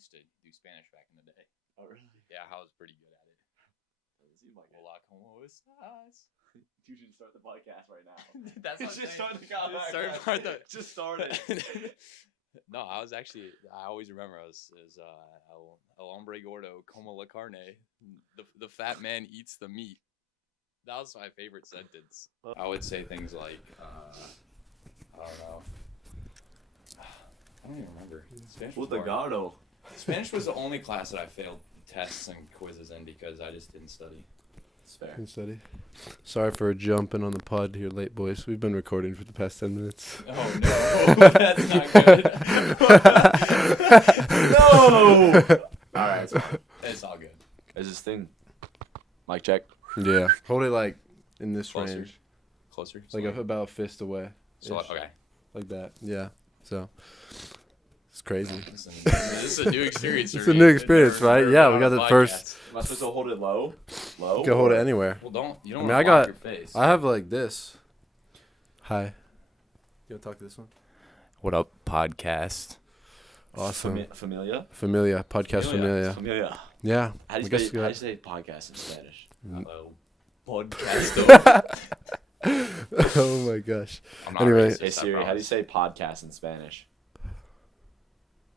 used to do Spanish back in the day. Oh, really? Yeah, I was pretty good at it. Doesn't seem like it. Hola, ¿cómo estás? You should start the podcast right now. That's what I'm Just saying. start the podcast. Just start it. No, I always remember I was El hombre gordo como la carne. The fat man eats the meat. That was my favorite sentence. I would say things like, I don't know. I don't even remember. Spanish was the only class that I failed tests and quizzes in because I just didn't study. It's fair. Didn't study. Sorry for jumping on the pod here late, boys. We've been recording for the past 10 minutes. Oh, no. That's not good. No! Alright, It's all good. is this thing? Mic check. Yeah. Hold it like in this Closer. range. Closer? Like about a fist away. So, okay. Like that. Yeah. So it's crazy. Listen, this is a new experience. It's a new experience, right? Yeah, we got the first. Am I supposed to hold it low? Low? You can hold it anywhere. Well, you don't I mean, want to block your face. I have like this. Hi. You want to talk to this one? What up, podcast? Awesome. Familia? Familia. Podcast Familia. Familia. Yeah. How do you say podcast in Spanish? Uh-oh. Podcast. Oh my gosh. Anyway. Hey Siri, how do you say podcast in Spanish?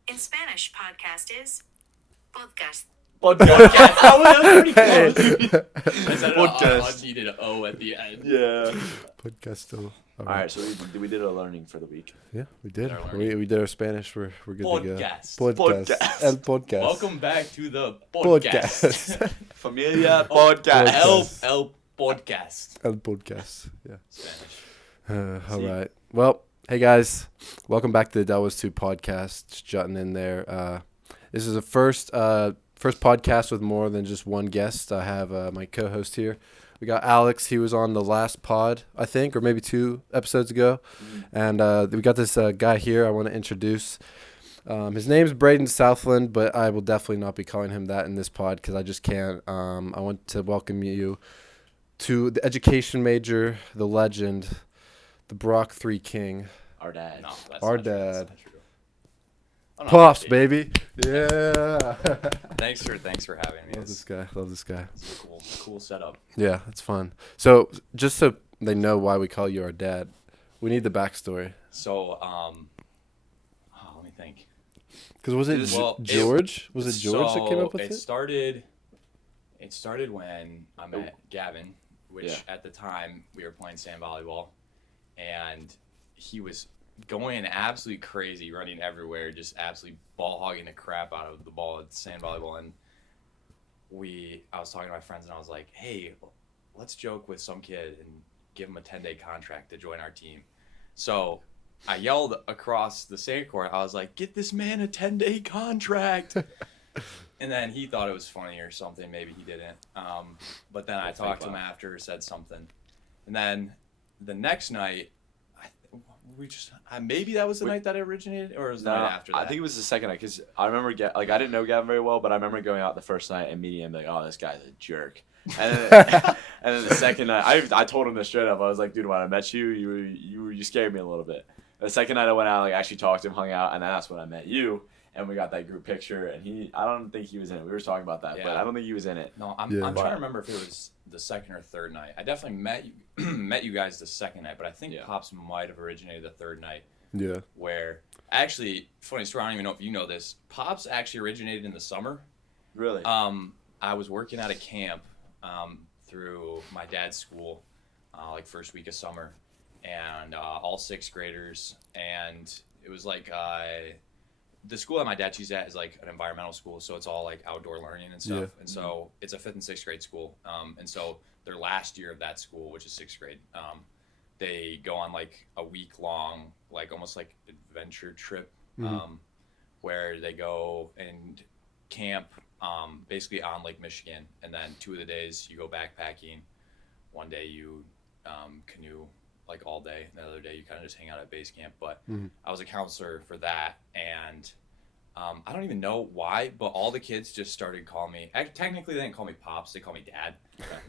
In Spanish, podcast is podcast. Podcast. That was pretty close. I said Podcast. I needed an O at the end. Yeah. Podcasto. Alright, so we did a learning for the week. Yeah, we did. Our learning. We did our Spanish. We're good to go. Podcast. Podcast. El podcast. Welcome back to the podcast. Familia podcast. El podcast. El podcast. Yeah. Spanish. All right. Well, hey guys, welcome back to the That Was 2 podcast. Just jutting in there. This is the first podcast with more than just one guest. I have my co-host here. We got Alex. He was on the last pod, I think, or maybe 2 episodes ago. And we got this guy here I want to introduce. His name's Braden Southland, but I will definitely not be calling him that in this pod because I just can't. I want to welcome you to the education major, the legend, the Brock 3 King. Our dad. No, that's Our not true. That's dad. not true. I'm not Puffs, happy. baby. Yeah. Thanks for having me. Love this guy. Love this guy. It's a cool setup. Yeah, it's fun. So, just so they know why we call you our dad, we need the backstory. So, let me think. Because was it George? Was it George that came up with it? It started when I met Gavin, which at the time we were playing sand volleyball, and he was going absolutely crazy, running everywhere, just absolutely ball hogging the crap out of the ball at sand volleyball. And I was talking to my friends, and I was like, "Hey, let's joke with some kid and give him a 10-day contract to join our team." So I yelled across the sand court. I was like, "Get this man a 10-day contract!" And then he thought it was funny or something. Maybe he didn't. But then I talked to him after, said something, and then the next night. Maybe that was the night that it originated, or was it the night after that? I think it was the second night, because I remember, I didn't know Gavin very well, but I remember going out the first night and meeting him, like, oh, this guy's a jerk. And then the second night, I told him this straight up. I was like, dude, when I met you, you scared me a little bit. The second night I went out, actually talked to him, hung out, and then that's when I met you, and we got that group picture, and I don't think he was in it. We were talking about that, but I don't think he was in it. No, I'm trying to remember if it was the second or third night. I definitely met you guys the second night, but I think Pops might have originated the third night. Yeah. Where, actually, funny story, I don't even know if you know this, Pops actually originated in the summer. Really? I was working at a camp through my dad's school, like first week of summer, and all 6th graders, and it was like the school that my dad teaches at is like an environmental school, so it's all like outdoor learning and stuff. And so it's a 5th and 6th grade school. And so their last year of that school, which is 6th grade, they go on like a week long, like almost like adventure trip, where they go and camp basically on Lake Michigan. And then 2 of the days you go backpacking. One day you canoe like all day. The other day you kind of just hang out at base camp. But I was a counselor for that, and I don't even know why, but all the kids just started calling me. Technically, they didn't call me Pops; they call me Dad.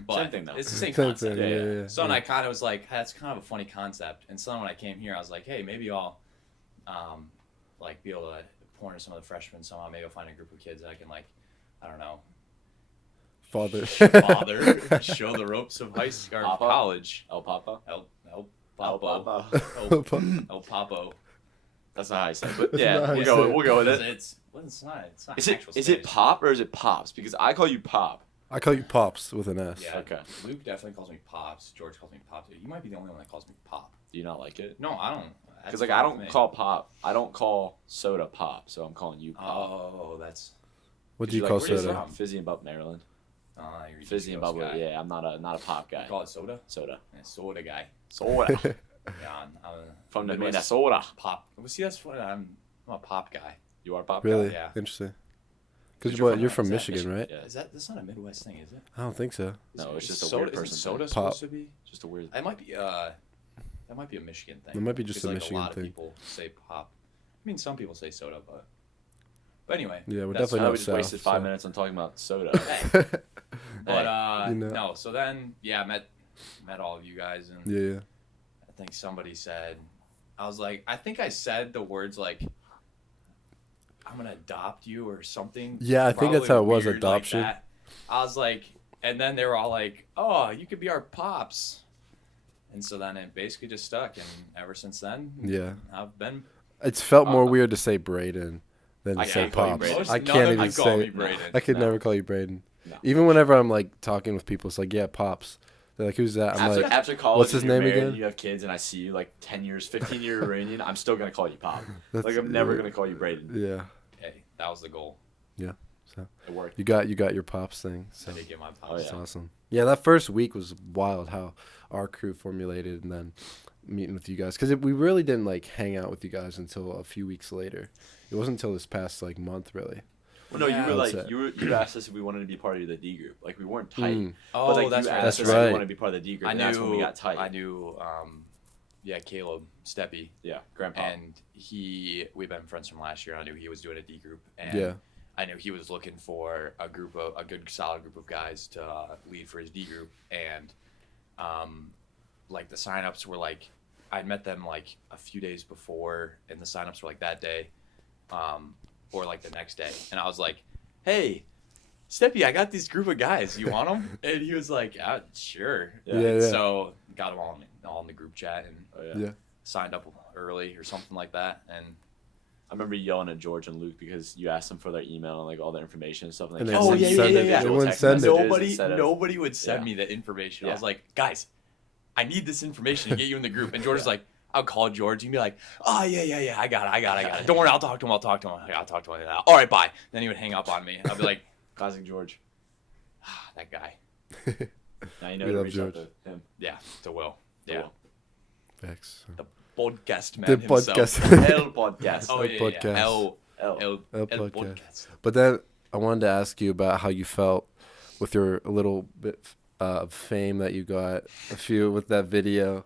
But same thing, though. It's the same Same concept. thing, yeah. So and I kind of was like, that's kind of a funny concept. And so when I came here, I was like, hey, maybe I'll like be able to pouring some of the freshmen somehow. Maybe I'll find a group of kids that I can like, I don't know, Father. show the ropes of high school or Papa? college. El Papa. El El Papo. Papa. El Papo. That's not how you say it, but That's yeah, not how we'll you go. say it. We'll go with it. It's not Is it actual is Spanish. it Pop or is it Pops? Because I call you Pop. I call you Pops with an S. Yeah. Okay. Luke definitely calls me Pops. George calls me Pops. You might be the only one that calls me Pop. Do you not like it? No, I don't. Because like I don't call Pop. I don't call soda Pop. So I'm calling you Pop. Oh, that's. What do you Like, call where are you soda? from? Fizzy and Bubble, Maryland. You're a Fizzy East and Coast Bubble. guy. Yeah, I'm not a Pop guy. You call it soda? Soda. Yeah, soda guy. Soda. Yeah, I'm From the Midwest Minnesota. Pop. Well, see, that's what I'm a pop guy. You are a Pop Really? guy? Yeah. Interesting. Because You're you're from- from is that Michigan, right? Yeah. That's not a Midwest thing, is it? I don't think so. No, it's just a soda, weird person Isn't soda thing. supposed to be? Just a weird. It might be. That might be a Michigan thing. It might be just Because, a like, Michigan a lot thing. of people say pop. I mean, some people say soda, but anyway. Yeah, we're that's- definitely I not just south. wasted 5 so. minutes on talking about soda. But You know. no. So then, yeah, I met all of you guys, and Yeah. I think somebody said, I was like, I think I said the words like, I'm gonna adopt you or something. Yeah, I think that's probably how it was, weird adoption. Like that. I was like, and then they were all like, oh, you could be our pops. And so then it basically just stuck, and ever since then, Yeah. I've been. It's felt more weird to say Braden than to I say can't call you Pops. Braden. I None can't of even you call say me it. Braden. I could No. never call you Braden. No. Even whenever I'm like talking with people, it's like, yeah, Pops. They're like, who's that? I'm After, like, after college, what's his and you're name married again? and you have kids, and I see you like 10 years, 15-year reunion, I'm still gonna call you Pop. that's- Like I'm never gonna call you Braden. Yeah. Hey, that was the goal. It worked. You got your Pops thing. So I did get my pops. Oh, that's yeah. awesome. Yeah, that first week was wild how our crew formulated and then meeting with you guys. Because we really didn't like hang out with you guys until a few weeks later. It wasn't until this past like month really. Well, no, Yeah. you were That's like it. you asked us if we wanted to be part of the D group. Like we weren't tight. Mm. Oh, but like that's you right. asked That's us if right. we wanted to be part of the D group, and that's when we got tight. I knew. Yeah, Caleb Steppy, Yeah, Grandpa. and we've been friends from last year. I knew he was doing a D group, and Yeah. I knew he was looking for a good solid group of guys to lead for his D group, and like the signups were like, I'd met them like a few days before, and the signups were like that day, or like the next day, and I was like, hey. Steppy, I got this group of guys. You want them? And he was like, sure. Yeah. And Yeah. so got them all in the group chat and Oh, Yeah. signed up early or something like that. And I remember yelling at George and Luke because you asked them for their email and like all their information and stuff. And And they they kept wouldn't sending send you it. They individual wouldn't text send it. messages instead of- nobody would send Yeah. me the information. Yeah. I was like, guys, I need this information to get you in the group. And George was like, I'll call George. He'd be like, oh, yeah, I got it. Don't worry, I'll talk to him. I'll talk to him. All right, bye. Then he would hang up on me. And I'd be like, Classic George. that guy. Now you know We to love reach out George. to him. Yeah, to Will. To Yeah. Will. Thanks. Podcast man The himself. podcast. Hell podcast. Oh, yeah, Podcast. yeah. El L. podcast. podcast. But then I wanted to ask you about how you felt with your little bit of fame that you got with that video,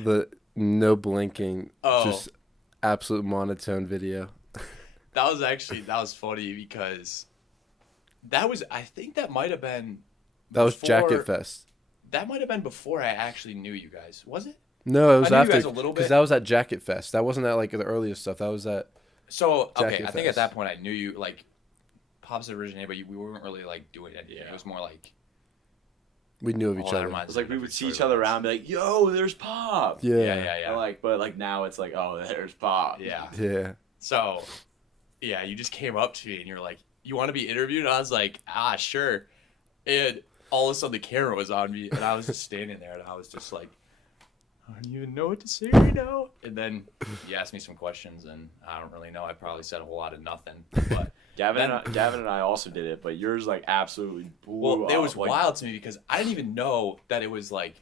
the no blinking, Oh. just absolute monotone video. That was funny because I think that might have been That was before- Jacket Fest. That might have been before I actually knew you guys. Was it? No, it was I knew you after guys a little bit. because that was at Jacket Fest. That wasn't at like the earliest stuff. That was at So okay, Jacket I think at Fest. that point I knew you like Pops originated, but we weren't really like doing anything. Yeah. It was more like we knew of all each that other. reminds It's me like of we every would see story each other once. around and be like, yo, there's Pop. Yeah. Yeah. And but now it's like, oh, there's Pop. Yeah. Yeah. So, yeah, you just came up to me and you're like, "You want to be interviewed?" And I was like, sure." And all of a sudden the camera was on me, and I was just standing there, and I was just like, "I don't even know what to say right now." And then you asked me some questions, and I don't really know. I probably said a whole lot of nothing, but Gavin and I also did it, but yours like absolutely blew well, it up. was Like, wild to me because I didn't even know that it was like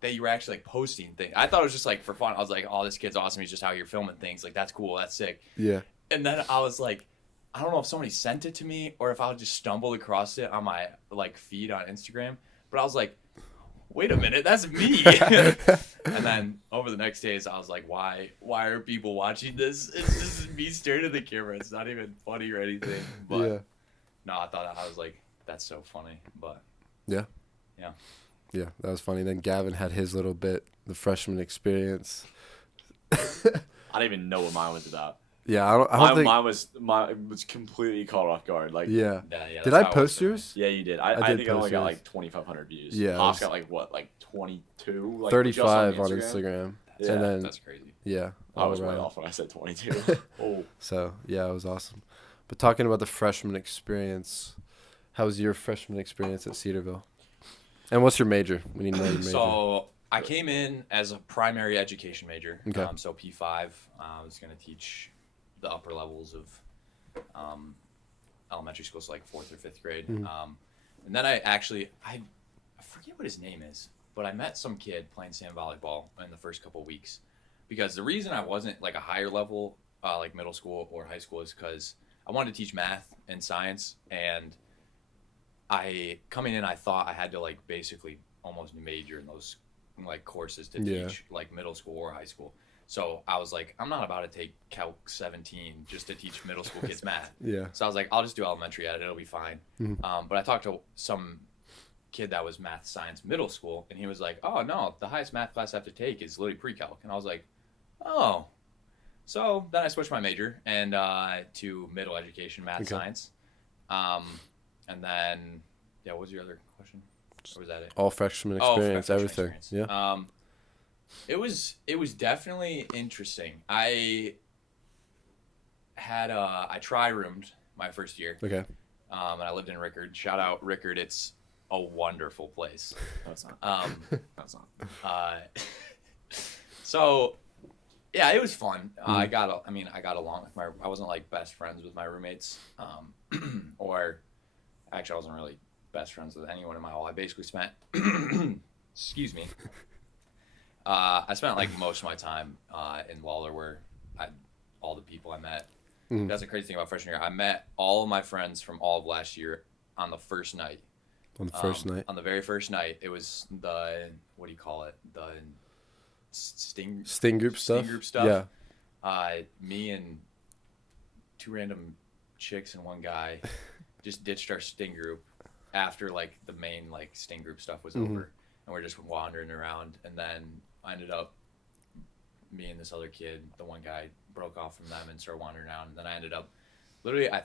that you were actually like posting things. I thought it was just like for fun. I was like, "Oh, this kid's awesome. He's just out here filming things. Like that's cool. That's sick." Yeah. And then I was like, I don't know if somebody sent it to me or if I just stumbled across it on my like feed on Instagram. But I was like, wait a minute, that's me. And then over the next days, I was like, why are people watching this? It's just me staring at the camera. It's not even funny or anything. But Yeah. no, I was like, that's so funny. But Yeah. yeah. Yeah, that was funny. Then Gavin had his little bit, the freshman experience. I don't even know what mine was about. Yeah, I don't think. Mine was completely caught off guard. Like, Yeah. Yeah, Did that's I how it post was. yours? yeah, you did. I I did think I only post got yours. like 2,500 views. Yeah, Hoff it got like what, like 22, like 35 just on Instagram. Yeah, and then That's crazy. yeah, I all was way around. off when I said 22. Oh, So yeah, it was awesome. But talking about the freshman experience, how was your freshman experience at Cedarville? And what's your major? We need to know your major. So I came in as a primary education major. Okay. So P5, I was going to teach the upper levels of elementary school, so like 4th or 5th grade. Mhm. And then I forget what his name is, but I met some kid playing sand volleyball in the first couple of weeks. Because the reason I wasn't like a higher level, like middle school or high school, is because I wanted to teach math and science, and coming in, I thought I had to like basically almost major in those like courses to Yeah. teach like middle school or high school. So I was like, I'm not about to take Calc 17 just to teach middle school kids math. Yeah. So I was like, I'll just do elementary ed, it'll be fine. Mhm. But I talked to some kid that was math science middle school, and he was like, oh no, the highest math class I have to take is literally pre-calc. And I was like, oh. So then I switched my major and to middle education, math Okay. science. And then, yeah, what was your other question? Or was that it? All freshman Oh, experience, freshman everything. experience. Yeah. It was definitely interesting. I tri-roomed my first year, Okay. and I lived in Rickard. Shout out Rickard, it's a wonderful place. no, it's not. Um, No, it's not. So yeah, it was fun. I got along with I wasn't like best friends with my roommates, or actually I wasn't really best friends with anyone in my hall. I basically spent, excuse me, I spent like most of my time in Lawler, where all the people I met. Mhm. That's the crazy thing about freshman year. I met all of my friends from all of last year on the first night. On the first night. On the very first night, it was the, what do you call it? The sting Sting group stuff. Yeah. Me and two random chicks and one guy just ditched our sting group after like the main like sting group stuff was over, and we're just wandering around. And then I ended up, me and this other kid, the one guy, broke off from them and started wandering around. And then I ended up, literally, I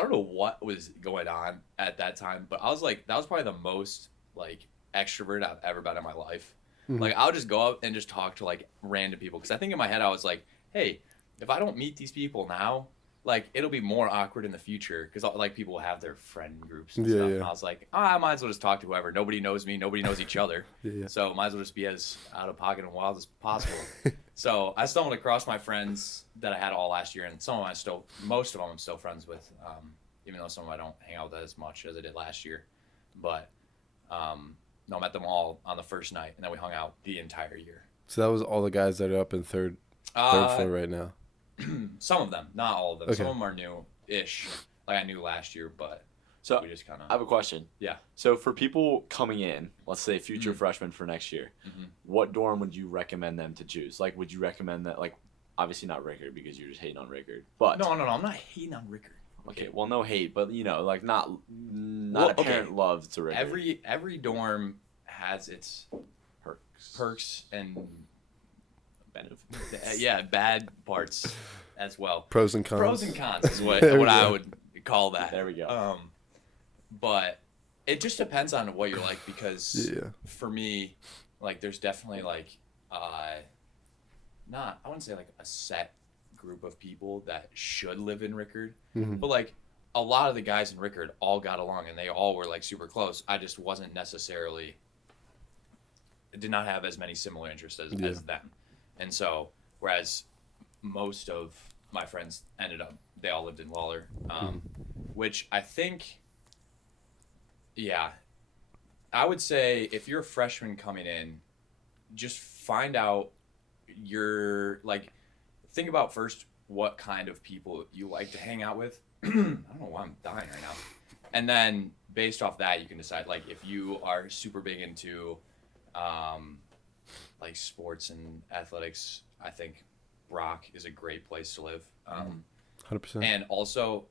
don't know what was going on at that time, but I was like, that was probably the most like extrovert I've ever been in my life. Like, I'll just go up and just talk to like random people, because I think in my head I was like, hey, if I don't meet these people now, like it'll be more awkward in the future, because like people will have their friend groups and stuff. Yeah. And I was like, I might as well just talk to whoever. Nobody knows me, nobody knows each other. Yeah. So might as well just be as out of pocket and wild as possible. So I stumbled across my friends that I had all last year, and most of them I'm still friends with, even though some of them I don't hang out with as much as I did last year. But no, I met them all on the first night, and then we hung out the entire year. So that was all the guys that are up in third floor right now. Some of them, not all of them. Okay. Some of them are new-ish, like I knew last year, but So we just kind I have a question. Yeah. So for people coming in, let's say future freshmen for next year, what dorm would you recommend them to choose? Like, would you recommend that, like, obviously not Rickard because you're just hating on Rickard, but No, I'm not hating on Rickard. okay, well, no hate, but you know, like not Well, apparent love to Rickard. Every dorm has its perks and benefits. yeah, bad parts as well. Pros and cons. Pros and cons is what There we I go. would call that. There we go. But it just depends on what you're like, because Yeah. for me, like there's definitely like I wouldn't say like a set group of people that should live in Rickard, but like a lot of the guys in Rickard all got along and they all were like super close. I just wasn't necessarily, did not have as many similar interests as them. And so, whereas most of my friends they all lived in Lawler, which I think, yeah, I would say if you're a freshman coming in, just find out think about first what kind of people you like to hang out with. I don't know why I'm dying right now. And then based off that, you can decide, like, if you are super big into like sports and athletics, I think Brock is a great place to live. 100%. And also,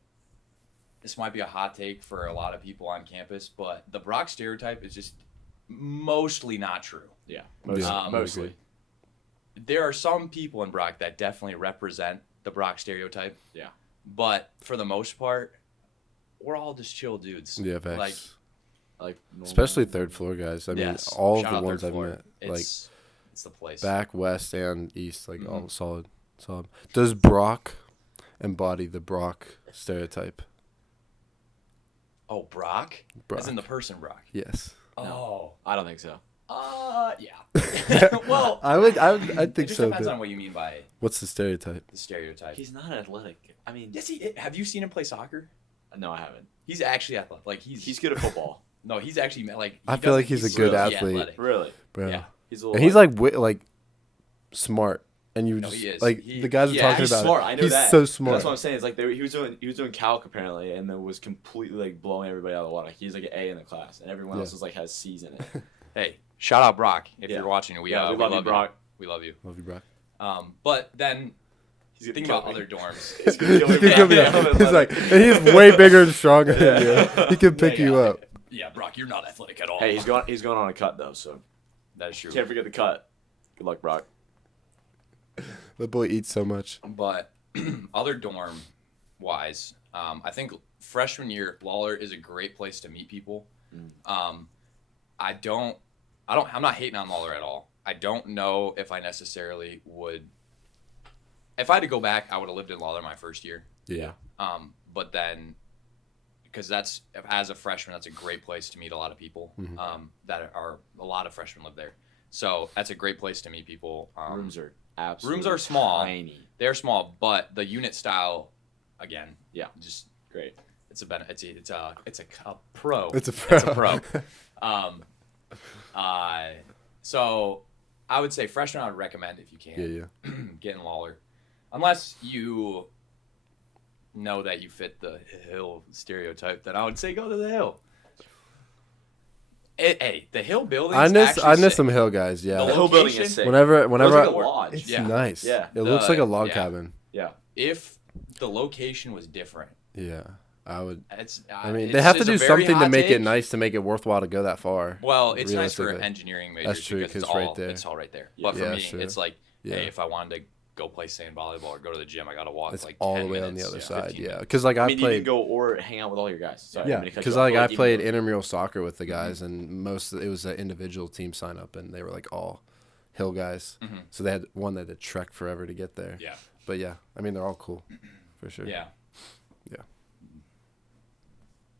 this might be a hot take for a lot of people on campus, but the Brock stereotype is just mostly not true. Yeah, Yeah, mostly. There are some people in Brock that definitely represent the Brock stereotype. Yeah. But for the most part, we're all just chill dudes. Yeah, facts. Like, normal. Especially third floor guys. I mean, yes, all of shout the out ones third I've floor. met, It's the place. back, west, and east, Mm-hmm. all solid. Does Brock embody the Brock stereotype? Oh, Brock? Brock. As in the person Brock. Yes. Oh. I don't think so. Yeah. Well, I it think just so. depends Too. on what you mean by What's the stereotype? the stereotype. He's not athletic. I mean, Yes, have you seen him play soccer? no, I haven't. He's actually athletic. Like He's good at football. No, he's actually like. I feel like he's a good really athlete. athletic. Really? Bro. Yeah. He's a little. And he's like smart, and you No, just he is. like He- the guys yeah, are talking he's about. smart. It. I know he's that. so smart. That's what I'm saying. It's like he was doing calc apparently, and then was completely like blowing everybody out of the water. He's like an A in the class, and everyone else is like has C's in it. Hey, shout out Brock if Yeah. you're watching. We love you, you. Brock. We love you. Love you, Brock. But then He's gonna think kill about me. other dorms. He's gonna kill me. He's, gonna be like, he's like, and he's way bigger and stronger than you. He can pick you up. Yeah, Brock, you're not athletic at all. Hey, he's going on a cut though, so That is true. can't forget the cut. Good luck, Brock. The boy eats so much. But other dorm wise, I think freshman year Lawler is a great place to meet people. I'm not hating on Lawler at all. I don't know if I necessarily would. If I had to go back, I would have lived in Lawler my first year. Yeah. But then, because as a freshman, that's a great place to meet a lot of people. That are a lot of freshmen live there, so that's a great place to meet people. Rooms are absolutely Rooms are small. tiny. They're small, but the unit style, again, Yeah. just Great. it's a pro. It's a pro. It's a pro. So I would say freshman, I would recommend if you can get in Lawler, unless you know that you fit the Hill stereotype. Then I would say go to the Hill. Hey, the Hill building. I know some hill guys. Yeah. The whole building location- is sick. Whenever It looks like a I- lodge. it's Yeah. nice. Yeah. It looks like a log yeah. cabin. Yeah. If the location was different, Yeah. I would. it's. I mean, it's, they have to it's a do very something to hot make take. it nice to make it worthwhile to go that far. Well, it's nice for realistically. engineering majors That's true, because it's 'cause right all there. it's all right there. Yeah. But for Yeah, me, sure. it's like, Yeah. hey, if I wanted to go play sand volleyball or go to the gym, I gotta walk It's like all 10 the way on the minutes, other side. 15 Yeah. minutes. Because like I I mean, you can played. go or hang out with all your guys. Sorry, Yeah, I'm gonna cut because you off, like but I even played go- intramural soccer with the guys, and it was an individual team sign up, and they were like all hill guys. So they had one that had trekked forever to get there. Yeah. But yeah, I mean they're all cool, for sure. Yeah.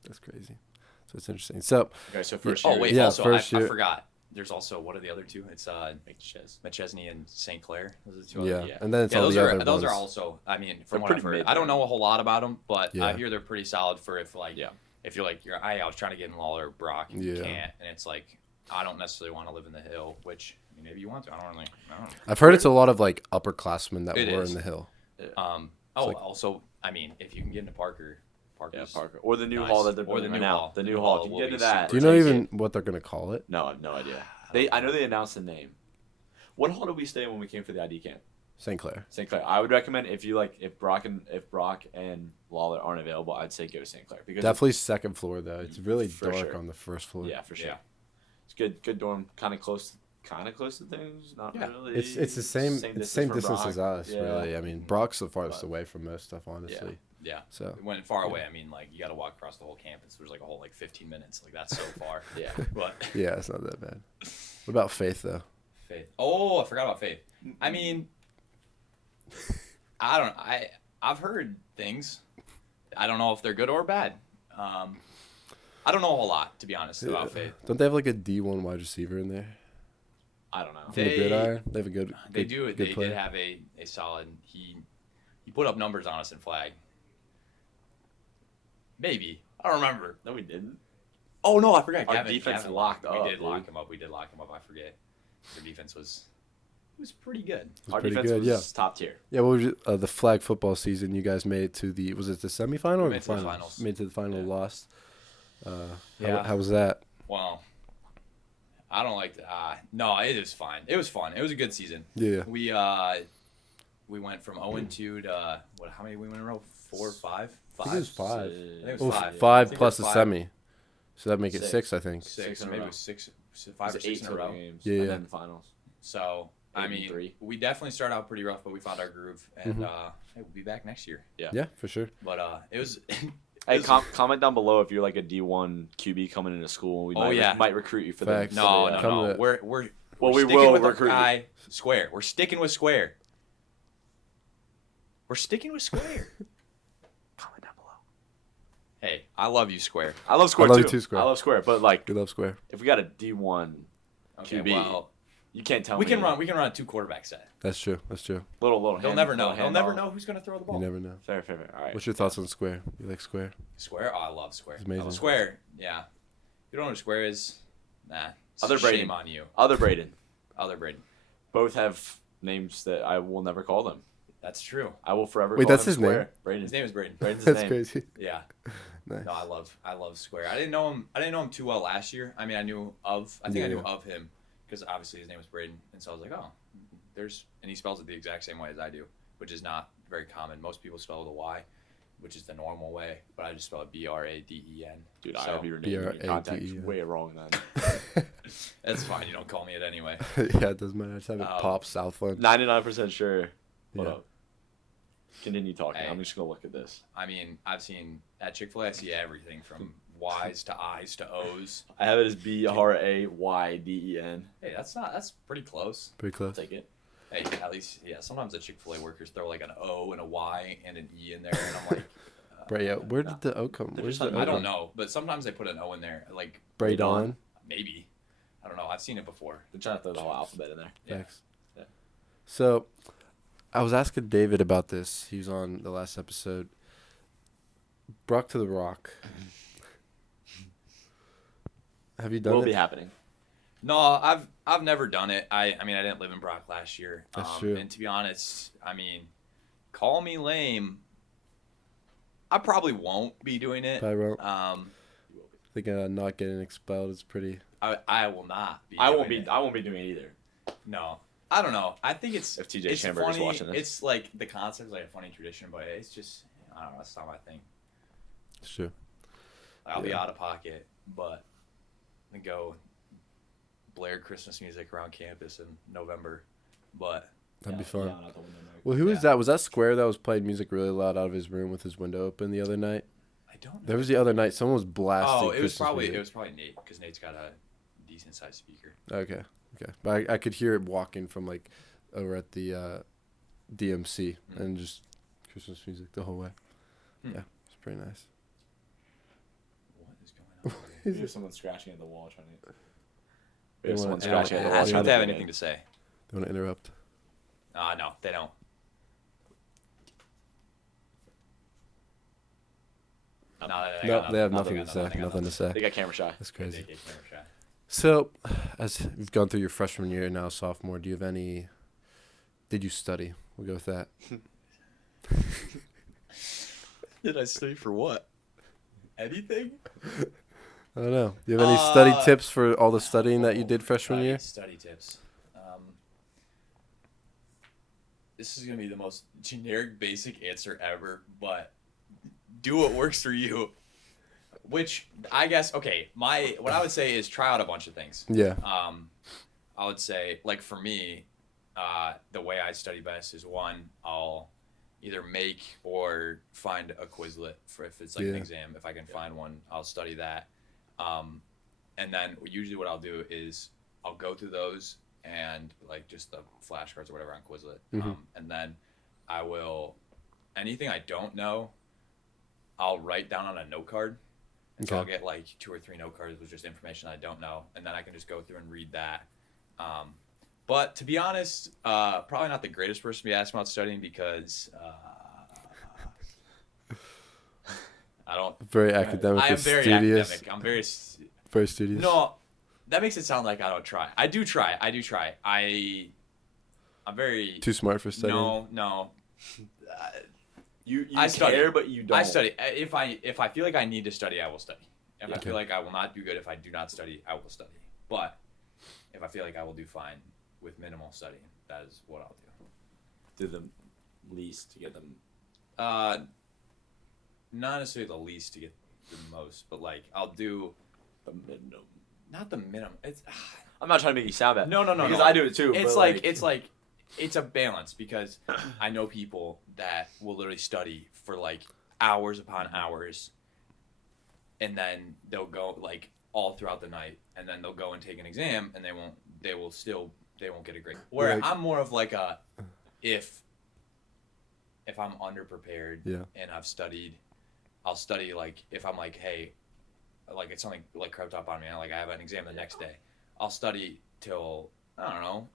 That's crazy. So it's interesting. So Okay, so first Oh year. wait, Yeah, also first I year- forgot. There's also what are the other two? It's McChesney and St. Clair. Those are the two. yeah. Other, And then it's all those the are other those ones. are also. I mean, They're from what I've pretty heard, mid, I don't though. know a whole lot about them, but Yeah. I hear they're pretty solid for if you're like I was trying to get in Lawler or Brock and you Yeah. can't, and it's like I don't necessarily want to live in the Hill, which I mean, maybe you want to. I don't know. I've heard it's a lot of like upperclassmen that It were is. in the hill. Also, I mean, if you can get into Parker's Yeah, Parker. Or the new nice. hall that they're Or the building new right now. hall. The New new hall hall. If you will can be get into that. Do you know even what they're gonna call it? No, I have no idea. I know they announced the name. What hall did we stay when we came for the ID camp? St. Clair. St. Clair. I would recommend if Brock and Lawler aren't available, I'd say go to St. Clair because Definitely second floor though. It's really For dark sure. on the first floor. yeah, for sure. Yeah. It's good dorm, kind of close to things. Not Yeah. really. It's the same same from distance Brock. as us, Yeah. really. I mean, Brock's the farthest But- away from most stuff, honestly. Yeah. So When far away, I mean, like you got to walk across the whole campus. There's like a whole like 15 minutes. Like that's so far. Yeah. But yeah, it's not that bad. What about Faith though? Faith. Oh, I forgot about Faith. I mean, I've heard things. I don't know if they're good or bad. I don't know a whole lot, to be honest, about Faith. Don't they have like a D1 wide receiver in there? I don't know. From the gridiron? They have a good. They good- do. Good They player. did have a solid. He put up numbers on us in flag. Maybe I don't remember. No, we didn't. Oh no, I forgot. Our Gavin, defense Gavin locked up, We did lock dude. him up. We did lock him up. I forget. Their defense was pretty good. Our pretty defense good, was top tier. Yeah, what was the flag football season? You guys made it to the was it the semifinal or We the made it to the finals? finals. Made it to the final, Yeah. lost. Yeah. How was that? Well, I don't like that. No, it is fine. It was fun. It was a good season. Yeah. We went from 0-2 to what? How many we went in a row? 4 or 5? I think it was 5. I think it was Oh, 5. I five think it plus the was 5. semi. So that make it Six. 6, I think. 6. Six in a Maybe row. it was 6, It 5 was or 6 in a total row. games. Yeah, And yeah. then the finals. So I 8 and mean, 3. we definitely started out pretty rough, but we found our groove, and hey, we'll be back next year. Yeah, for sure. But it was. Hey, comment down below if you're like a D1 QB coming into school. We might recruit you for Facts. the. No. We're Well, we sticking will with recruit our you. guy Square. We're sticking with Square. We're sticking with Square. Comment down below. Hey, I love you, Square. I love Square I love too. you too, Square. I love Square, but like We love Square. if we got a D1 Okay, QB, well, you can't tell we me. can run a 2-quarterback set. That's true. That's true. Little They'll hand- never know. little They'll never handoff. know who's gonna throw the ball. You never know. Fair. All right. What's your thoughts on Square? You like Square? Square? Oh, I love Square. It's amazing. I love Square, yeah. You don't know what Square is? Nah. It's Other a Braden. shame on you. Other Braden. Other Braden. Both have names that I will never call them. That's true. I will forever. Wait, call that's him his Square. name? Braden. His name is Braden. Braden's his That's name. crazy. Yeah. Nice. No, I love Square. I didn't know him too well last year. I mean, I knew of him because obviously his name was Braden, and so I was like, oh, and he spells it the exact same way as I do, which is not very common. Most people spell with a Y, which is the normal way, but I just spell it Braden. Dude, So, I have your name in your contact Braden. way wrong then. That's fine. You don't call me it anyway. Yeah, it doesn't matter. I just have it Um, pop Southland. 99% sure. Hold Yeah. up. Continue talking. Hey. I'm just gonna look at this. I mean, I've seen at Chick-fil-A, I see everything from Y's to I's to O's. I have it as Brayden. Hey, that's pretty close. Pretty close. Take it. Hey, at least, yeah, sometimes the Chick-fil-A workers throw like an O and a Y and an E in there, and I'm like, Bray, yeah. Where did the O come? They're Where's just the like- O I don't come? know, but sometimes they put an O in there, like Braydon. maybe. I don't know. I've seen it before. They're trying to throw the whole alphabet in there. Yeah. Thanks. Yeah. So, I was asking David about this. He was on the last episode. Brock to the Rock. Have you done Will it? be happening. No, I've never done it. I mean, I didn't live in Brock last year. That's true. And to be honest, I mean, call me lame. I probably won't be doing it. I won't. I think not getting expelled is pretty. will not be. I won't doing be. it. I won't be doing it either. No, I don't know. I think it's If TJ it's Chamberlain's funny. watching this. It's like the concept is like a funny tradition, but it's just I don't know. That's not my thing. It's true. I'll be Yeah. out of pocket, but and go blare Christmas music around campus in November. But That'd be Yeah, fun. yeah, not the window note. Well, who was Yeah. that? Was that Square that was playing music really loud out of his room with his window open the other night? I don't know. There was the other night. Someone was blasting. Oh, it was probably music. Nate because Nate's got a decent sized speaker. Okay. But I could hear it walking from like over at the DMC and just Christmas music the whole way. Hmm. Yeah, it's pretty nice. What is going on? We have someone scratching at the wall trying to. We They have someone wanna- scratching at the wall. Ask wanna- if they have anything to say. They want to interrupt. No, they don't. No, No, they have nothing to say. Nothing to say. They got camera shy. That's crazy. So, as you've gone through your freshman year now, sophomore, do you have any? Did you study? We'll go with that. Did I study for what? Anything? I don't know. Do you have any study tips for all the studying that you did freshman Study- year? Study tips. This is gonna be the most generic, basic answer ever, but do what works for you. Which I guess what I would say is try out a bunch of things. Yeah. I would say, like for me, the way I study best is one, I'll either make or find a Quizlet for if it's like an Yeah. exam. If I can find one, I'll study that. And then usually what I'll do is I'll go through those and like just the flashcards or whatever on Quizlet. Mhm. And then I will, anything I don't know, I'll write down on a note card. And so Okay. I'll get like 2 or 3 note cards with just information I don't know. And then I can just go through and read that. But to be honest, probably not the greatest person to be asking about studying because I don't. Very academic. I am and very studious. academic. I'm very. Very studious. No, that makes it sound like I don't try. I do try. I'm very. Too smart for studying. No. You I study. care, but you don't. I study. If I feel like I need to study, I will study. If I Okay. feel like I will not do good if I do not study, I will study. But if I feel like I will do fine with minimal studying, that is what I'll do. Do the least to get them. Not necessarily the least to get the most, but like I'll do The minimum. not the minimum. It's I'm not trying to make you sound bad. No, Because no. I do it too. It's but it's a balance because I know people that will literally study for like hours upon hours, and then they'll go like all throughout the night, and then they'll go and take an exam, and they won't get a grade. Where Like- I'm more of like a if I'm underprepared and I've studied, I'll study like if I'm like, hey, like it's something like crept up on me, like I have an exam the next day, I'll study till I don't know.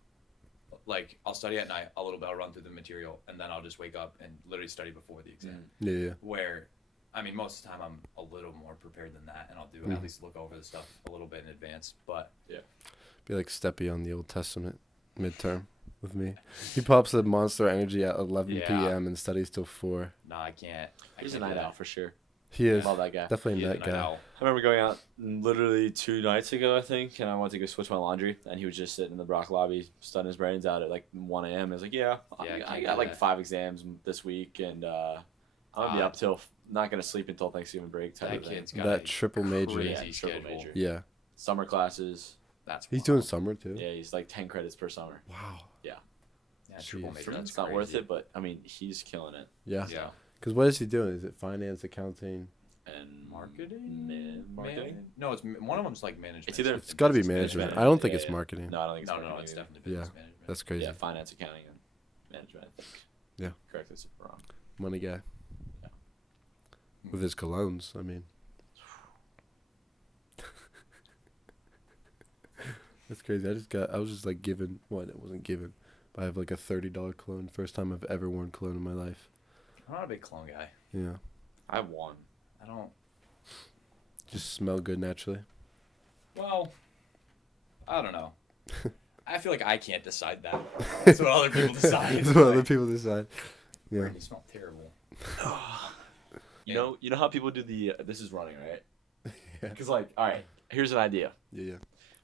Like I'll study at night a little bit, I'll run through the material, and then I'll just wake up and literally study before the exam. Yeah. Where, I mean, most of the time I'm a little more prepared than that, and I'll do at least look over the stuff a little bit in advance. But Be like Steppy on the Old Testament midterm with me. He pops the Monster Energy at 11 p.m. and studies till 4. no, I can't. He's a night owl for sure. He is Love that guy. definitely He a is night a night guy. owl. I remember going out literally 2 nights ago, I think, and I went to go switch my laundry, and he was just sitting in the Brock lobby, studying his brains out at like 1 a.m. I was like, I I can't got do like that. 5 exams this week, and I'm gonna be up till not gonna sleep until Thanksgiving break type That of thing. kid's got That a triple major. crazy Yeah, triple schedule. major. Yeah. Summer classes. That's He's wild. doing summer too. Yeah, he's like 10 credits per summer. Wow. Yeah, triple Jeez. major. It's That's not worth crazy. it, but I mean, he's killing it. Yeah. Yeah. Because what is he doing? Is it finance, accounting? And Marketing? marketing? No, it's one of them's like management. It's either It's got to be Business management. management. I don't think Yeah, it's yeah. marketing. No, I don't think No, it's it's marketing. definitely business management. That's crazy. Yeah, finance, accounting, and management. I think. Yeah. Correct us if I'm wrong. Money guy. Yeah. With his colognes, I mean. That's crazy. I was just like given, well, it wasn't given, but I have like a $30 cologne. First time I've ever worn cologne in my life. I'm not a big clone guy. Yeah. I won. I don't. Just smell good naturally. Well, I don't know. I feel like I can't decide that. That's what other people decide. That's what other people decide. Yeah. Brady, you smell terrible. You know how people do the this is running, right? Yeah. Because like, all right, here's an idea. Yeah.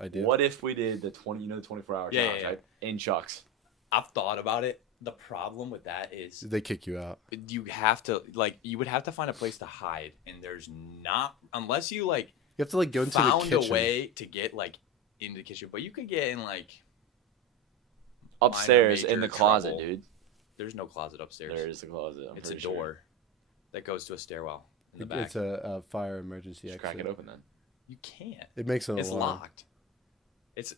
I did. What if we did the 24-hour Yeah, challenge, yeah. right? In Chucks. I've thought about it. The problem with that is They kick you out. you would have to find a place to hide, and there's not unless you like You have to like go into the found kitchen. a way to get like into the kitchen, but you could get in like Upstairs major in the closet, trouble. dude. there's no closet upstairs. There is a closet. I'm It's a pretty sure. door that goes to a stairwell in the back. It's a fire emergency Just exit. crack it open then. You can't. It makes an It's alarm. locked. It's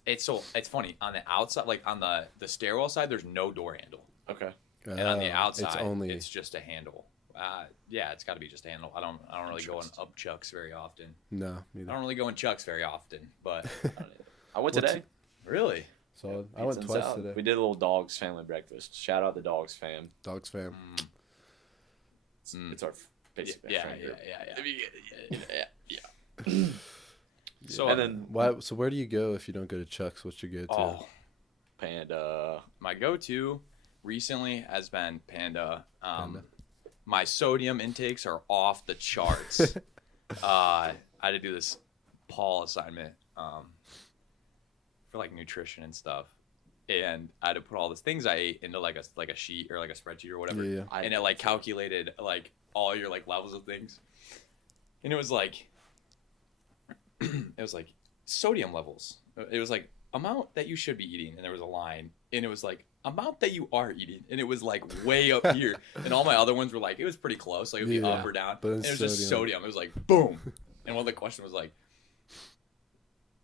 funny on the outside, like on the stairwell side. There's no door handle, Okay. and on the outside, it's only just a handle. Yeah, it's got to be just a handle. I don't really go in up chucks very often. no. I Neither. don't really go in chucks very often, but I went What's today. really, Solid. I Pizza went and twice salad. today. We did a little Dogs family breakfast. Shout out the Dogs fam. Dogs fam. It's our basic yeah, friend group. yeah. So And then Why? So where do you go if you don't go to Chuck's? What's your go-to? oh, Panda. my go-to recently has been Panda. Panda. My sodium intakes are off the charts. I had to do this Paul assignment for like nutrition and stuff, and I had to put all the things I ate into like a sheet or like a spreadsheet or whatever, Yeah. and it like calculated like all your like levels of things, and it was like sodium levels. It was like amount that you should be eating, and there was a line, and it was like amount that you are eating, and it was like way up here, and all my other ones were like it was pretty close, like it would be Yeah, up or down, but and it's it was just sodium. It was like boom, and one of the questions was like,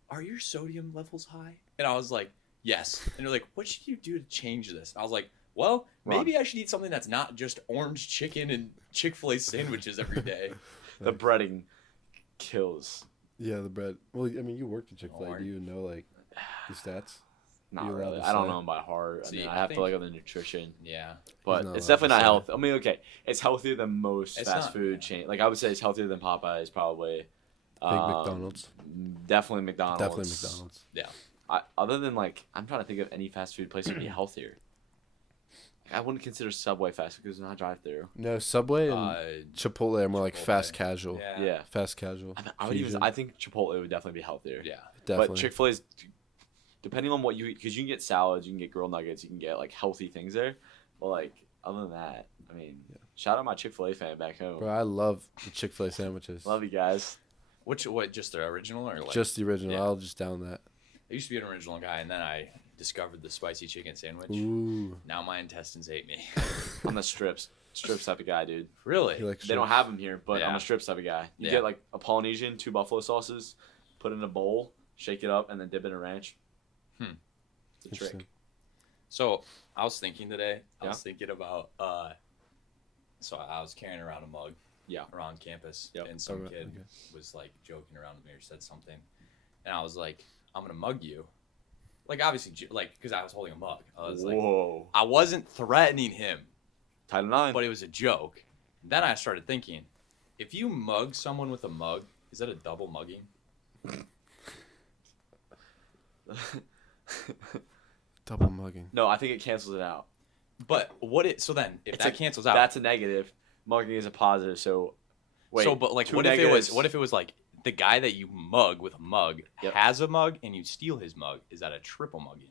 "Are your sodium levels high?" And I was like, "Yes." And they're like, "What should you do to change this?" I was like, "Well, maybe I should eat something that's not just orange chicken and Chick-fil-A sandwiches every day." The breading kills. Yeah, the bread. Well, I mean, you worked at Chick-fil-A. Or- Do you know like the stats? Not You're allowed really. to I don't say. know them by heart. See, I mean, I I have to think- look up the nutrition, Yeah. but not it's allowed definitely to not say. healthy. I mean, okay, it's healthier than most It's fast not- food chain. Like I would say, it's healthier than Popeyes, probably. Big McDonald's. Definitely McDonald's. Definitely McDonald's. Other than like, I'm trying to think of any fast food place that would be healthier. I wouldn't consider Subway fast food because it's not drive-through. No, Subway and Chipotle are more like Chipotle. fast casual. Yeah. Yeah. Fast casual. I would even. Fusion. I think Chipotle would definitely be healthier. Yeah. Definitely. But Chick-fil-A is, depending on what you eat, because you can get salads, you can get grilled nuggets, you can get like healthy things there. But like other than that, I mean, shout out my Chick-fil-A fan back home. Bro, I love the Chick-fil-A sandwiches. Love you guys. What? Just the original or like? Just the original. Yeah. I'll just down that. I used to be an original guy, and then I discovered the spicy chicken sandwich. Ooh. Now my intestines hate me. I'm the strips type of guy, dude. Really? You like They don't have them here, but I'm Yeah. a strips type of guy. You Yeah. get like a Polynesian, 2 buffalo sauces, put it in a bowl, shake it up, and then dip it in ranch. Hmm. It's a trick. Interesting. So I was thinking today. I Yeah. was thinking about. So I was carrying around a mug. Yeah. Around campus, Yep. and some Alright, kid okay. was like joking around with me or said something, and I was like, "I'm gonna mug you," like obviously, like because I was holding a mug. I was like, Whoa. I wasn't threatening him, Title 9. but it was a joke. Then I started thinking, if you mug someone with a mug, is that a double mugging? Double mugging. No, I think it cancels it out. But what it so then if It's that a- cancels out, That's a negative. Mugging is a positive. So, wait. so but like 2 what negatives. if it was like the guy that you mug with a mug Yep. has a mug and you steal his mug? Is that a triple mugging?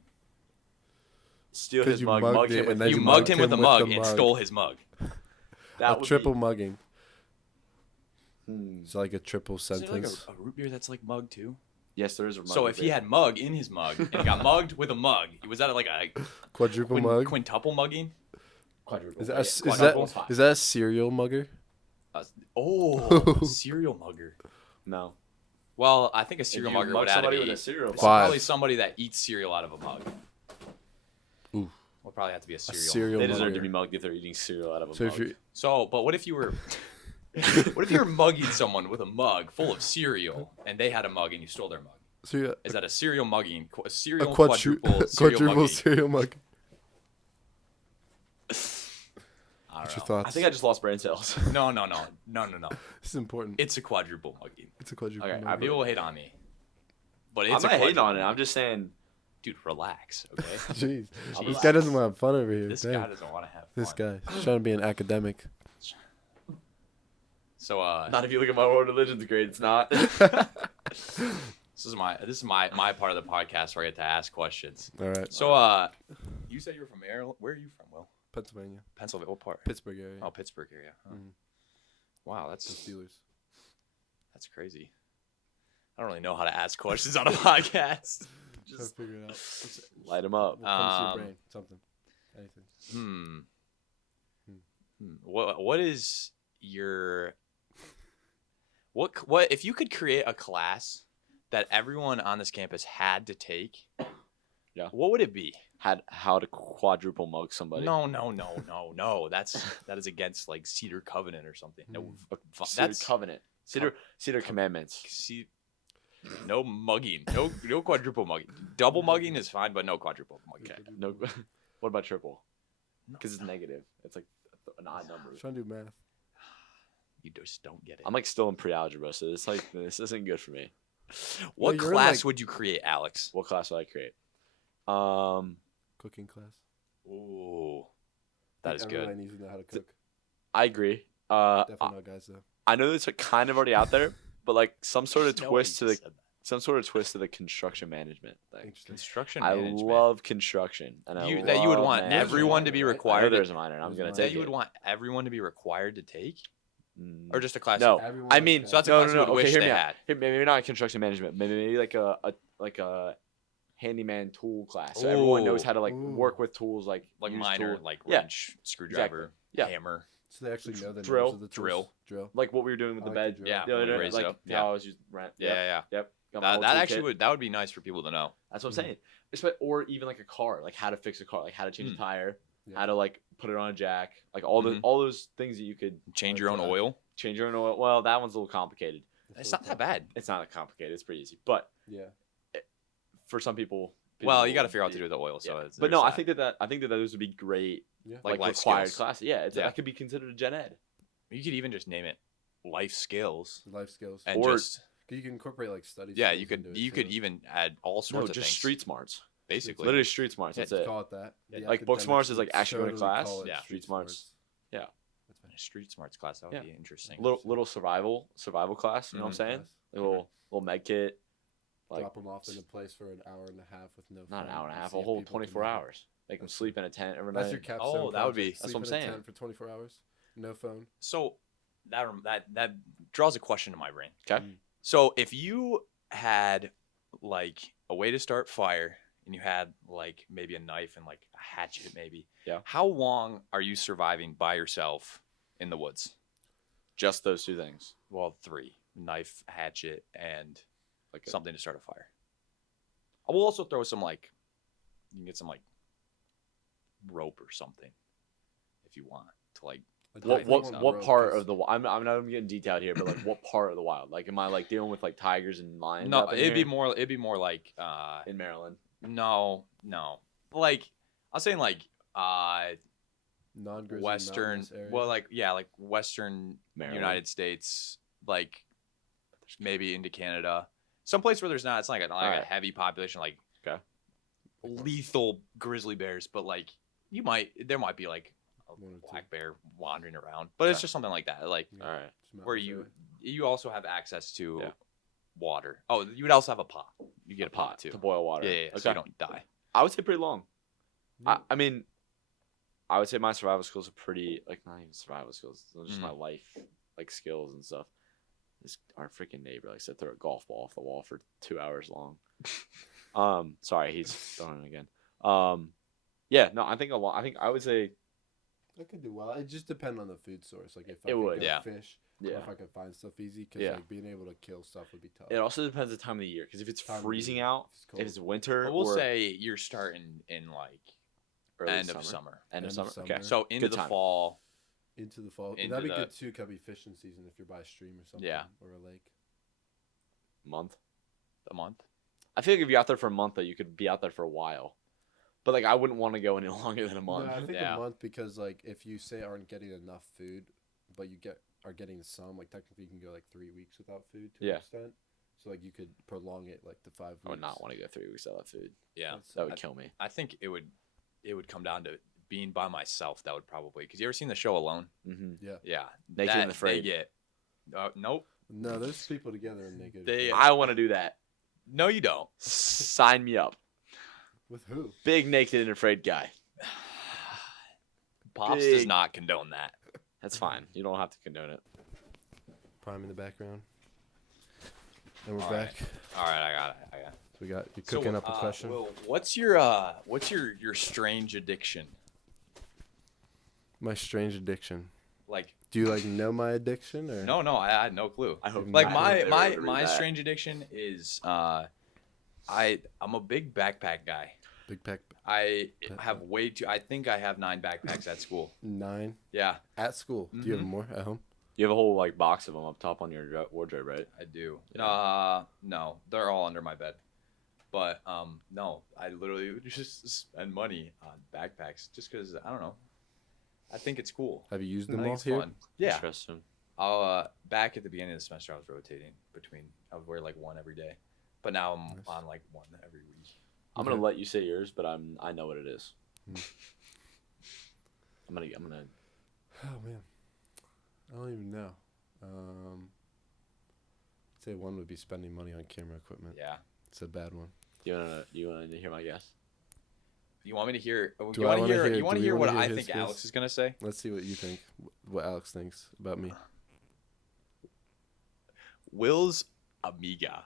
Steal 'Cause his you mug, mugged mug it him with and then You you mugged mugged him with a him with mug the and mug. stole his mug. that A would triple be, mugging. Hmm. It's like a triple Is there like sentence. a root beer that's like mug too? Yes, there is a mug. So if he had mug in his mug and got mugged with a mug, was that like a Quadruple mug. quintuple mugging? quadruple, Is that, yeah, is quadruple that five. is that a cereal mugger? Oh, cereal mugger. No. Well, I think a If cereal you mugger mug would have to somebody be with a cereal it's box, Five. probably somebody that eats cereal out of a mug. Ooh. Would probably have to be a A cereal. cereal they deserve mugger. to be mugged if they're eating cereal out of a So mug. if you So, but what if you were mugging someone with a mug full of cereal and they had a mug and you stole their mug? so you Is that a cereal mugging? A a cereal quadruple quadruple cereal quadruple mugging? cereal mug. I What's don't your know. thoughts? I think I just lost brain cells. No. This is important. It's a quadruple mugging. It's a quadruple Okay, mugger. People will hate on me, but I'm it's not a hating on quadruple it. I'm mugging. just saying. Dude, relax, okay? Jeez. Jeez. This guy doesn't want to have fun over here. This Dang. guy doesn't want to have fun. This guy. He's trying to be an academic. So, Not if you look at my world religion's grade, it's not. this is my part of the podcast where I get to ask questions. All right. So, you said you were from Maryland. Where are you from, Will? Pennsylvania. Pennsylvania. What part? Pittsburgh area. Oh, Pittsburgh area. Huh. Mhm. Wow, The that's Steelers. crazy. I don't really know how to ask questions on a podcast. Try to figure it out. Light them up. What comes to your Um, brain? Something. Anything. What is your what if you could create a class that everyone on this campus had to take? Yeah. What would it be? Had how to quadruple mug somebody. No. That is against like Cedar Covenant or something. No, Cedar that's Covenant. Cedar Commandments. see, no mugging. No quadruple mugging. Double mugging is fine, but no quadruple mugging. Okay. No. What about triple? Because it's negative. It's like an odd number. Trying to do math. You just don't get it. I'm like still in pre-algebra, so it's like this isn't good for me. What Well, you're in, class like- would you create, Alex? What class would I create? Cooking class. Ooh, that is good. Everyone needs to know how to cook. I agree. Definitely not guys though. I know it's like kind of already out there, but like some sort of No twist to one the said that. some sort of twist to the construction management thing. Interesting. Construction I management. love construction, and You- that you would love want management. everyone to be I know required. there's a minor, and I'm There's gonna a That take you it. would want everyone to be required to take, Mm, or just a class? No. Everyone I has mean, guys. So that's a no, class no, you no. would Okay, wish hear they me out. had. Maybe not construction management. Maybe like a handyman tool class. So everyone knows how to like Ooh. work with tools, like Like use minor, tool- like Yeah. wrench, screwdriver, Yeah. hammer. So they actually know the Drill. names of the tools. Drill. Drill. like what we were doing with I the like bed. the drill. Yeah, The other when you day, raise it like up. how Yeah, I was using rent. yeah. Yep. Got my That, whole that toolkit. actually would be nice for people to know. That's what I'm Mhm. saying. Or even like a car, like how to fix a car, like how to change a tire, Yeah. how to like put it on a jack, like all Mhm. all those things that you could Change your own Okay. oil. change your own oil. Well, that one's a little complicated. It's not that bad. It's not that complicated. It's pretty easy. But Yeah. for some people, Well, you got to figure out what to do with the oil. So, yeah. it's, But no, there's I think that those would be great, Yeah. Like life required skills. classes. Yeah, Yeah. that could be considered a gen ed. you could even just name it life skills Life skills. and Or- just You can incorporate like studies. yeah, you could even add all sorts No, of just things. street smarts. basically. Literally street smarts. Yeah, That's it. Call it that. Yeah, The like book academics smarts is, like, would actually in a totally class. call it Yeah. street Street smarts. Yeah. That's fine. A street smarts class that would Yeah. be interesting. Little survival class. You know what I'm saying? Class. Little med kit. Like Drop them off in a place for an hour and a half with no. not an phone hour and a and half, see a if whole people 24 can- hours. Make them sleep in a tent every That's night. your capstone. Oh, that would be- project. That's Sleep what I'm in a saying. tent for 24 hours. No phone. So that draws a question to my brain. Okay. Mm. So if you had like a way to start fire and you had like maybe a knife and like a hatchet maybe, Yeah. how long are you surviving by yourself in the woods? Just those two things. Well, 3: knife, hatchet, and Like something to start a fire. I will also throw some like, you can get some like rope or something if you want to like. what part of the I'm not even getting detailed here, but like what part of the wild? Like, am I like dealing with like tigers and lions? No, up in it'd be here? more like In Maryland. no, like I was saying like Non-grizzly Western, mountainous area. well, like Western Maryland. United States, like maybe into Canada, some place where there's not, it's not like a Alright. heavy population, like Okay. lethal grizzly bears, but like there might be like a One or two. black bear wandering around, but it's Okay. just something like that, like Yeah. All right. Some where mountainous you also have access to Yeah. water. Oh, you would also have a pot. You get a pot too. to boil water. Yeah, Okay. so you don't die. I would say pretty long. area. I mean, I would say my survival skills are pretty, like, not even survival skills, they're just my life, like, skills and stuff. Our freaking neighbor likes to throw a golf ball off the wall for 2 hours long. Sorry, he's throwing it again. Yeah, no, I think I would say, I could do well. It just depends on the food source. Like if I It could would, go yeah. fish, or yeah. if I could find stuff easy, because Yeah. like being able to kill stuff would be tough. It also depends the time of the year, because if it's Time of the freezing year, out, if it's cold. if it's winter, I will or say you're starting in like early end of summer. End of End of summer. Okay. summer. So into Good the time. fall. Into the fall. Into That'd be the- good too. Could be fishing season if you're by a stream or something. Yeah. Or a lake. Month. A month. I feel like if you're out there for a month, though, you could be out there for a while. But, like, I wouldn't want to go any longer than a month. No, I think Yeah. a month because like if you say aren't getting enough food, but you are getting some, like technically you can go like 3 weeks without food to Yeah. an extent. So like you could prolong it like to 5 weeks. I would not want to go 3 weeks without food. Yeah. That's- That would kill me. I think it would come down to being by myself. That would probably, because you ever seen the show Alone? Mm-hmm. Yeah. Naked and Afraid. They get. Nope. No, there's people together and they could. They- I want to do that. No, you don't. Sign me up. With who? Big naked and afraid guy. Pops does Big- not condone that. That's fine. You don't have to condone it. Prime in the background. And we're All back. All right, I got it. So we got you cooking up a question. Will, what's your strange addiction? My strange addiction. Like, Do you like know my addiction or no, I had no clue. I hope Like not. my I hope my they read my that. strange addiction is I'm a big backpack guy. big pack I have way too. I think I have 9 backpacks at school. 9 Yeah, at school? Do you have more at home? You have a whole like box of them up top on your wardrobe, right? I do. Yeah. No, they're all under my bed. But no, I literally would just spend money on backpacks just because I don't know. I think it's cool. Have you used I them think all it's here? fun. Yeah. Interesting. I'll back at the beginning of the semester I was rotating between. I would wear like one every day, but now I'm Nice. on like one every week. I'm Okay. gonna let you say yours, but I know what it is. Hmm. I'm gonna. Oh man, I don't even know. I'd say one would be spending money on camera equipment. Yeah. It's a bad one. Do you wanna hear my guess? You want me to hear? Do you I want to wanna hear? hear- You want do to we hear wanna what hear I his think Alex guess? is gonna say? Let's see what you think. What Alex thinks about me. Will's Amiga.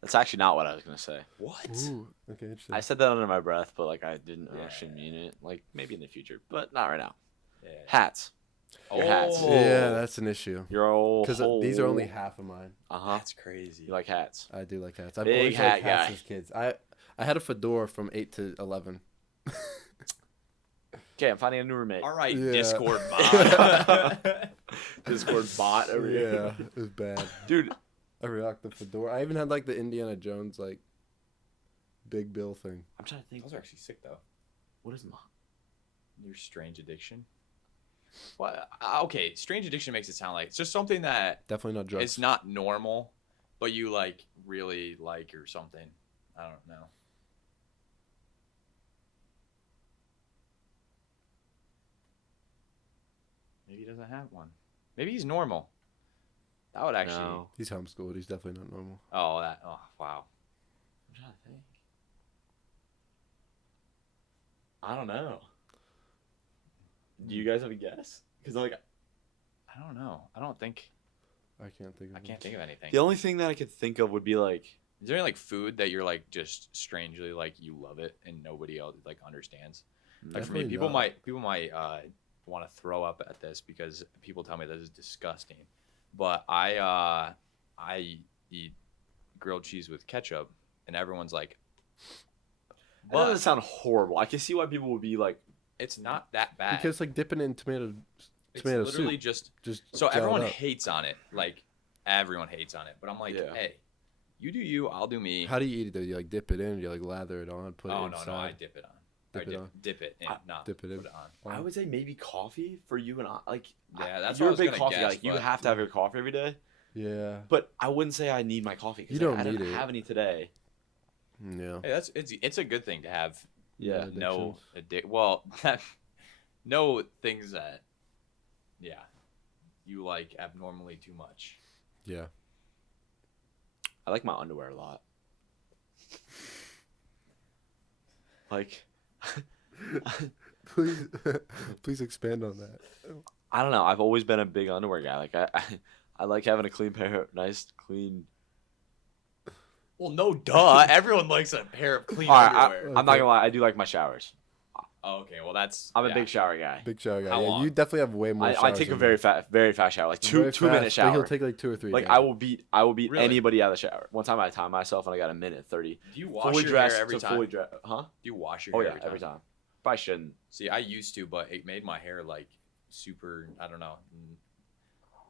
That's actually not what I was gonna say. What? Ooh, okay, interesting. I said that under my breath, but like I didn't Yeah. actually mean it. Like maybe in the future, but not right now. Yeah. Hats. Your hats. Yeah, that's an issue. Your old. Because these are only half of mine. Uh huh. That's crazy. You like hats? I do like hats. I've Big always hat liked hats guy. as kids. I had a fedora from 8 to 11. Okay, I'm finding a new roommate. All right, Yeah. Discord bot. Discord bot over Yeah, here. it was bad. Dude, I rocked the fedora. I even had like the Indiana Jones like big bill thing. I'm trying to think. Those are actually sick though. What is mine? Your strange addiction. Well, okay, strange addiction makes it sound like it's just something that Definitely not drugs. it's not normal, but you like really like or something. I don't know. Maybe he doesn't have one. Maybe he's normal. That would actually. No. He's homeschooled. He's definitely not normal. Oh, that. Oh, wow. I'm trying to think. I don't know. Do you guys have a guess? Because like I don't know. I don't think. I can't think of I it. can't think of anything. the only thing that I could think of would be like Is there any like food that you're like just strangely like you love it and nobody else like understands? Like for me, Definitely people might want to throw up at this because people tell me this is disgusting, but I eat grilled cheese with ketchup, and everyone's like, That doesn't but sound horrible. I can see why people would be like, it's not that bad. Because like dipping in tomato it's tomato literally soup. just Just so gel it everyone up. hates on it. Like everyone hates on it, but I'm like, Yeah. hey, you do you, I'll do me. How do you eat it though? You like dip it in, or you like lather it on, put it Oh inside. no, I dip it on. Dip it on? Dip it in, not dip it in. put it on. I would say maybe coffee for you and I. Like, Yeah, that's you're what a I big was gonna coffee guy. guess, Like, you but- have to have your coffee every day. Yeah. But I wouldn't say I need my coffee. 'Cause, You like, don't I need didn't it. have any today. Yeah. Hey, it's a good thing to have Yeah. no Addictions. well no things that you like abnormally too much. Yeah. I like my underwear a lot. Like, Please, please expand on that. I don't know. I've always been a big underwear guy. Like, I like having a clean pair, nice, clean. Well, no, duh. Everyone likes a pair of clean All right, underwear. I'm not gonna lie. I do like my showers. Oh, okay, well that's. I'm a yeah. big shower guy. Big shower guy. How Yeah, long? you definitely have way more. I showers take a than very me. fast shower, like Very two minute fast, but shower. He'll take like 2 or 3. Like days. I will beat Really? anybody out of the shower. One time I timed myself and I got a minute 30. Do you wash Fully your dressed hair every to time? fully dressed. Huh? Do you wash your Oh hair yeah, every time. But I shouldn't. See, I used to, but it made my hair like super. I don't know,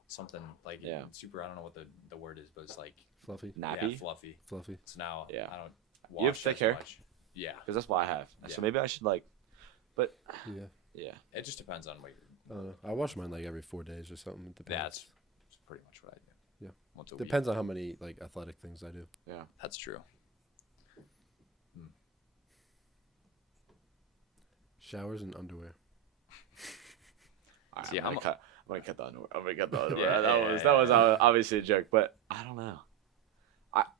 something like Yeah. super. I don't know what the word is, but it's like Fluffy. Nappy. yeah, fluffy. Fluffy. So now Yeah. I don't. You have Wash thick as hair? much. Yeah, Because that's what I have. Yeah. So maybe I should like. But Yeah. yeah. it just depends on what you're. I don't know. I wash mine like every 4 days or something. It depends. That's pretty much what I do. Yeah. Once a week. Depends on how many like athletic things I do. Yeah. That's true. Showers and underwear. All right, See, I'm gonna cut the underwear. I'm gonna cut the Yeah, underwear. yeah, that was yeah. obviously a joke, but I don't know.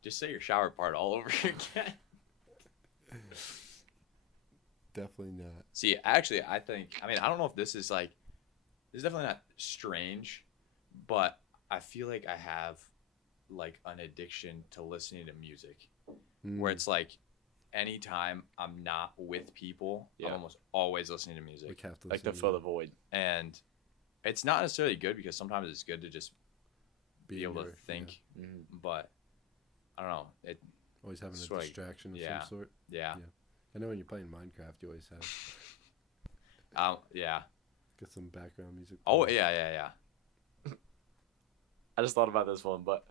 Just say your shower part all over again. Definitely not. See, actually, I don't know if this is definitely not strange, but I feel like I have like an addiction to listening to music where Mm, it's like anytime I'm not with people, Yeah. I'm almost always listening to music. like have to Like to listen fill the void. And it's not necessarily good because sometimes it's good to just be able to your- think, yeah. but I don't know. Always having a Sort of like- distraction of yeah. some sort. Yeah. Yeah. I know when you're playing Minecraft, you always have Yeah. get some background music. Oh, playing. yeah. I just thought about this one, but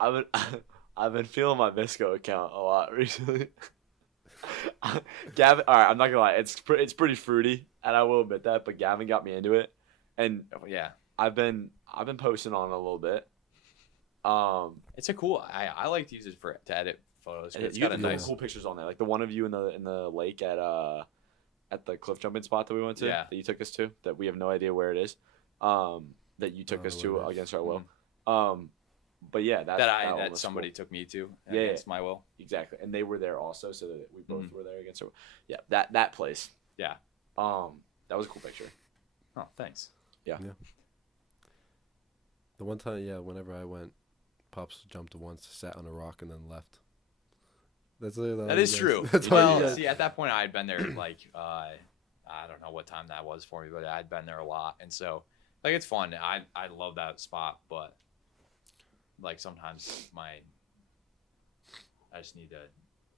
I've been feeling my Visco account a lot recently. Gavin, all right, I'm not gonna lie, it's pretty fruity, and I will admit that. But Gavin got me into it, and Yeah. I've been posting on it a little bit. It's a cool. I like to use it to edit photos. And It's you got have a really nice. cool pictures on there, like the one of you in the lake at the cliff jumping spot that we went to, Yeah. that you took us to, that we have no idea where it is, that you took Oh, us where to it is. against our will. But yeah, that one That was somebody cool. took me to Yeah, against my will. Exactly, and they were there also, so that we both Mhm. were there against our. Yeah, that place. Yeah. That was a cool picture. Oh, thanks. The one time, yeah, whenever I went, Pops jumped once, sat on a rock, and then left. That's literally all That you is guys- true. That's all you Well, guys- see, at that point, I had been there like I don't know what time that was for me, but I'd been there a lot, and so like it's fun. I love that spot, but like sometimes I just need to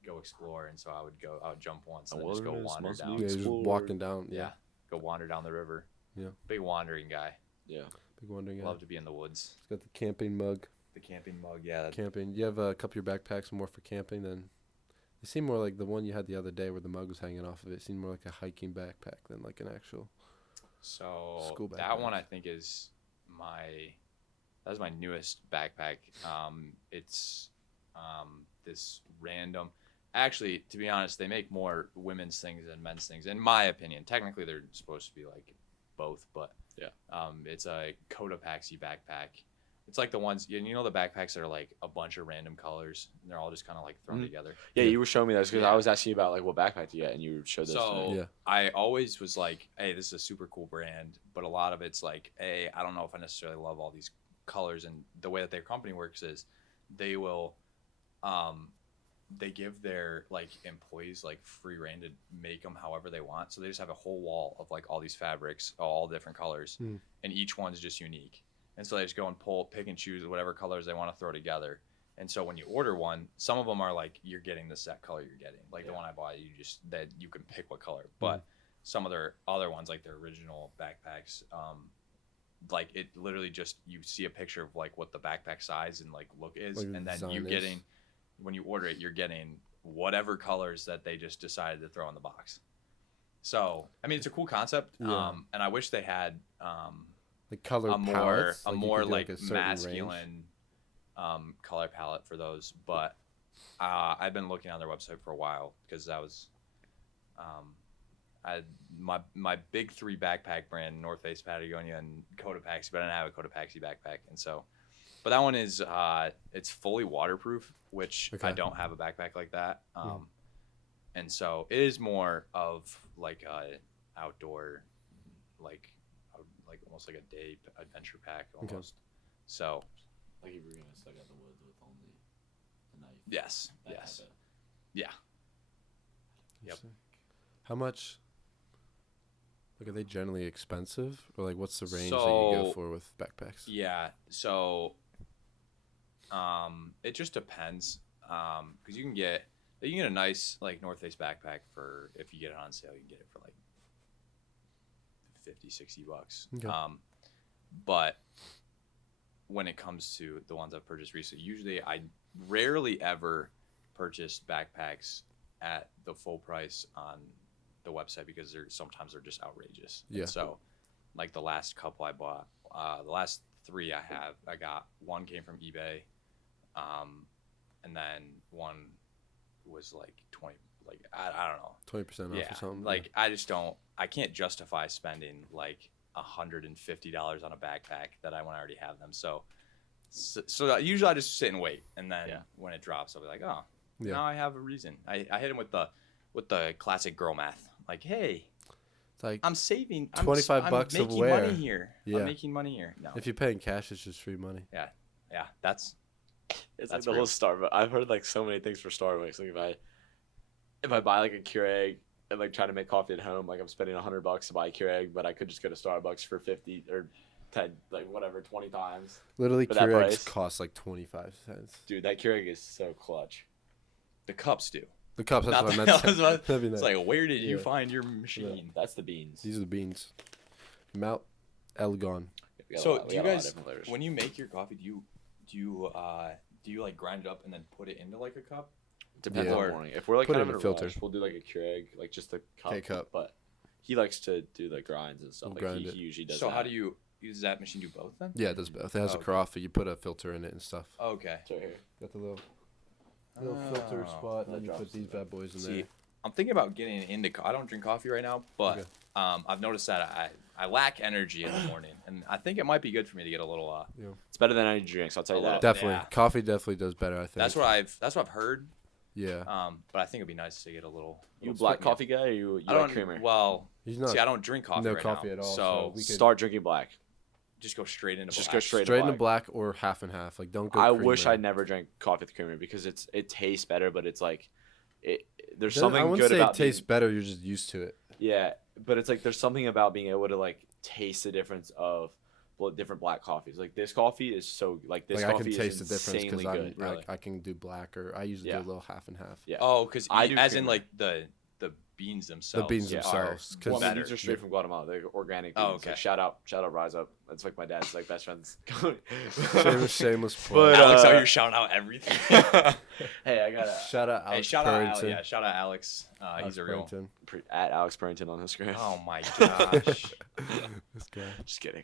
go explore, and so I would jump once and then just go Wilderness wander must down. be yeah, just explored. walking down. Yeah. Yeah, Go wander down the river. Yeah. Big wandering guy. Yeah. big wandering. Yeah. Love to be in the woods. It's got the camping mug. The camping mug, yeah. Camping. You have a couple of your backpacks more for camping than. They seem more like the one you had the other day where the mug was hanging off of it. Seemed more like a hiking backpack than like an actual. So School that one backpack. I think is that's my newest backpack. It's this random. Actually, to be honest, they make more women's things than men's things, in my opinion. Technically, they're supposed to be like both, but Yeah. It's a Cotopaxi backpack. It's like the ones you know the backpacks that are like a bunch of random colors and they're all just kind of like thrown Mhm. together. Yeah, Yeah. you were showing me those because Yeah. I was asking you about like what backpack you get, and you showed this. to So me. Yeah. I always was like, hey, this is a super cool brand, but a lot of it's like, hey, I don't know if I necessarily love all these colors. And the way that their company works is they will they give their like employees like free reign to make them however they want. So they just have a whole wall of like all these fabrics, all different colors, and each one's just unique. And so they just go and pick and choose whatever colors they want to throw together. And so when you order one, some of them are like you're getting the set color you're getting. Like the one I bought, you can pick what color. But some of their other ones, like their original backpacks, like it literally just you see a picture of like what the backpack size and like look is, Like and then design is. when you order it, you're getting whatever colors that they just decided to throw in the box. So I mean, it's a cool concept, and I wish they had Like color a more palettes, a like you more could do, like a certain masculine color palette for those. But I've been looking on their website for a while because that was my big three backpack brand, North Face, Patagonia, and Cotopaxi, but I didn't have a Cotopaxi backpack, and so. But that one is it's fully waterproof, which I don't have a backpack like that. And so it is more of like a outdoor, like almost like a day adventure pack almost. Okay. So Like if you're gonna stuck out the woods with only a knife. yes, yeah. Yep. Sick. How much? Like, are they generally expensive, or like what's the range that you go for with backpacks? Yeah. So it just depends. Because you can get a nice like North Face backpack for, if you get it on sale, you can get it for like $50-$60. Okay. But when it comes to the ones I've purchased recently, usually I rarely ever purchase backpacks at the full price on the website because sometimes they're just outrageous. Yeah. And so like the last couple I bought, the last 3 I got, one came from eBay, and then one was like 20, like I don't know, 20% off or something. like I can't justify spending like $150 on a backpack that when I already have them. So usually I just sit and wait, and then when it drops, I'll be like, oh, now I have a reason. I hit him with the classic girl math, like, hey, it's like I'm saving $25 I'm of making wear. money here. Yeah. I'm making money here. No, if you pay in cash, it's just free money. yeah, that's It's That's like the real. whole Starbucks. I've heard like so many things for Starbucks. Like if I buy like a Keurig and like try to make coffee at home, like I'm spending $100 to buy a Keurig, but I could just go to Starbucks for 50 or 10, like whatever, 20 times. Literally, For that Keurigs price? cost like 25 cents. Dude, that Keurig is so clutch. the cups do. The cups, that's Not what I the- meant. I was about- That'd be It's nice. like, where did you Yeah. find your machine? That's the beans. These are the beans. Mount Elgon. We got So a lot- we do you got a lot of guys, different flavors. when you make your coffee, do you like grind it up and then put it into like a cup? Depends Yeah. on the morning. If we're like Put kind it of in in a a filter. rush, we'll do like a Keurig, like just the cup. K-cup. But he likes to do the grinds and stuff. We'll Like grind he it. usually does So that. how do you use that machine? Do both then? Yeah, it does both. It has a Okay. carafe. You put a filter in it and stuff. Okay. It's right here. Got the little filter Oh. spot, and then you put these bad boys in See, I'm thinking about getting into. I don't drink coffee right now, but Okay. I've noticed that I lack energy in the morning, and I think it might be good for me to get a little. It's better than any drinks. I'll tell you A that. little- Definitely, Yeah. coffee definitely does better. I think. That's what I've heard. Yeah. But I think it'd be nice to get a little. You little black pick me up. coffee guy or you I like don't. creamer? Well, He's not. see, I don't drink coffee. no right coffee now, at all. So we could Start drinking black. just go straight into. Just black. go straight straight into black. black or half and half. Like, don't go. I wish creamer. I never drank coffee with creamer because it tastes better, but it's like there's I something wouldn't good say about it tastes better. You're just used to it. yeah, but it's like there's something about being able to like taste the difference of different black coffees. Like this coffee is so like this Like, I coffee can taste is the difference insanely because good. really. I can do black, or I usually do Yeah. a little half and half. Yeah. Oh, because I do as in creamer. like the beans themselves. The beans Yeah. themselves. Are Because Well, I mean, better. these are straight from Guatemala. They're organic beans. Oh, okay. Like, shout out, Rise Up. That's like my dad's like best friends. shameless plug. But, Alex, out uh, here shouting out everything. Hey, I gotta Shout out Alex Hey, shout Purrington. out, shout out Alex. He's a real. Purrington. at Alex Purrington on Instagram. Oh my gosh. This guy. Just kidding.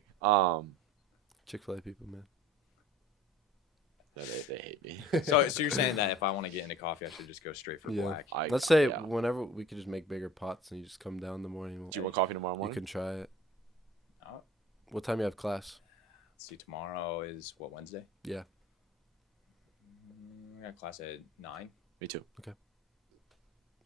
Chick-fil-A people, man. No, they hate me. So you're saying that if I want to get into coffee, I should just go straight for Yeah. black? Let's say yeah. whenever we could just make bigger pots and you just come down in the morning. Do you want coffee tomorrow You morning? can try it. Oh. What time you have class? Let's see, tomorrow is what, Wednesday? Yeah. I got class at 9. Me too.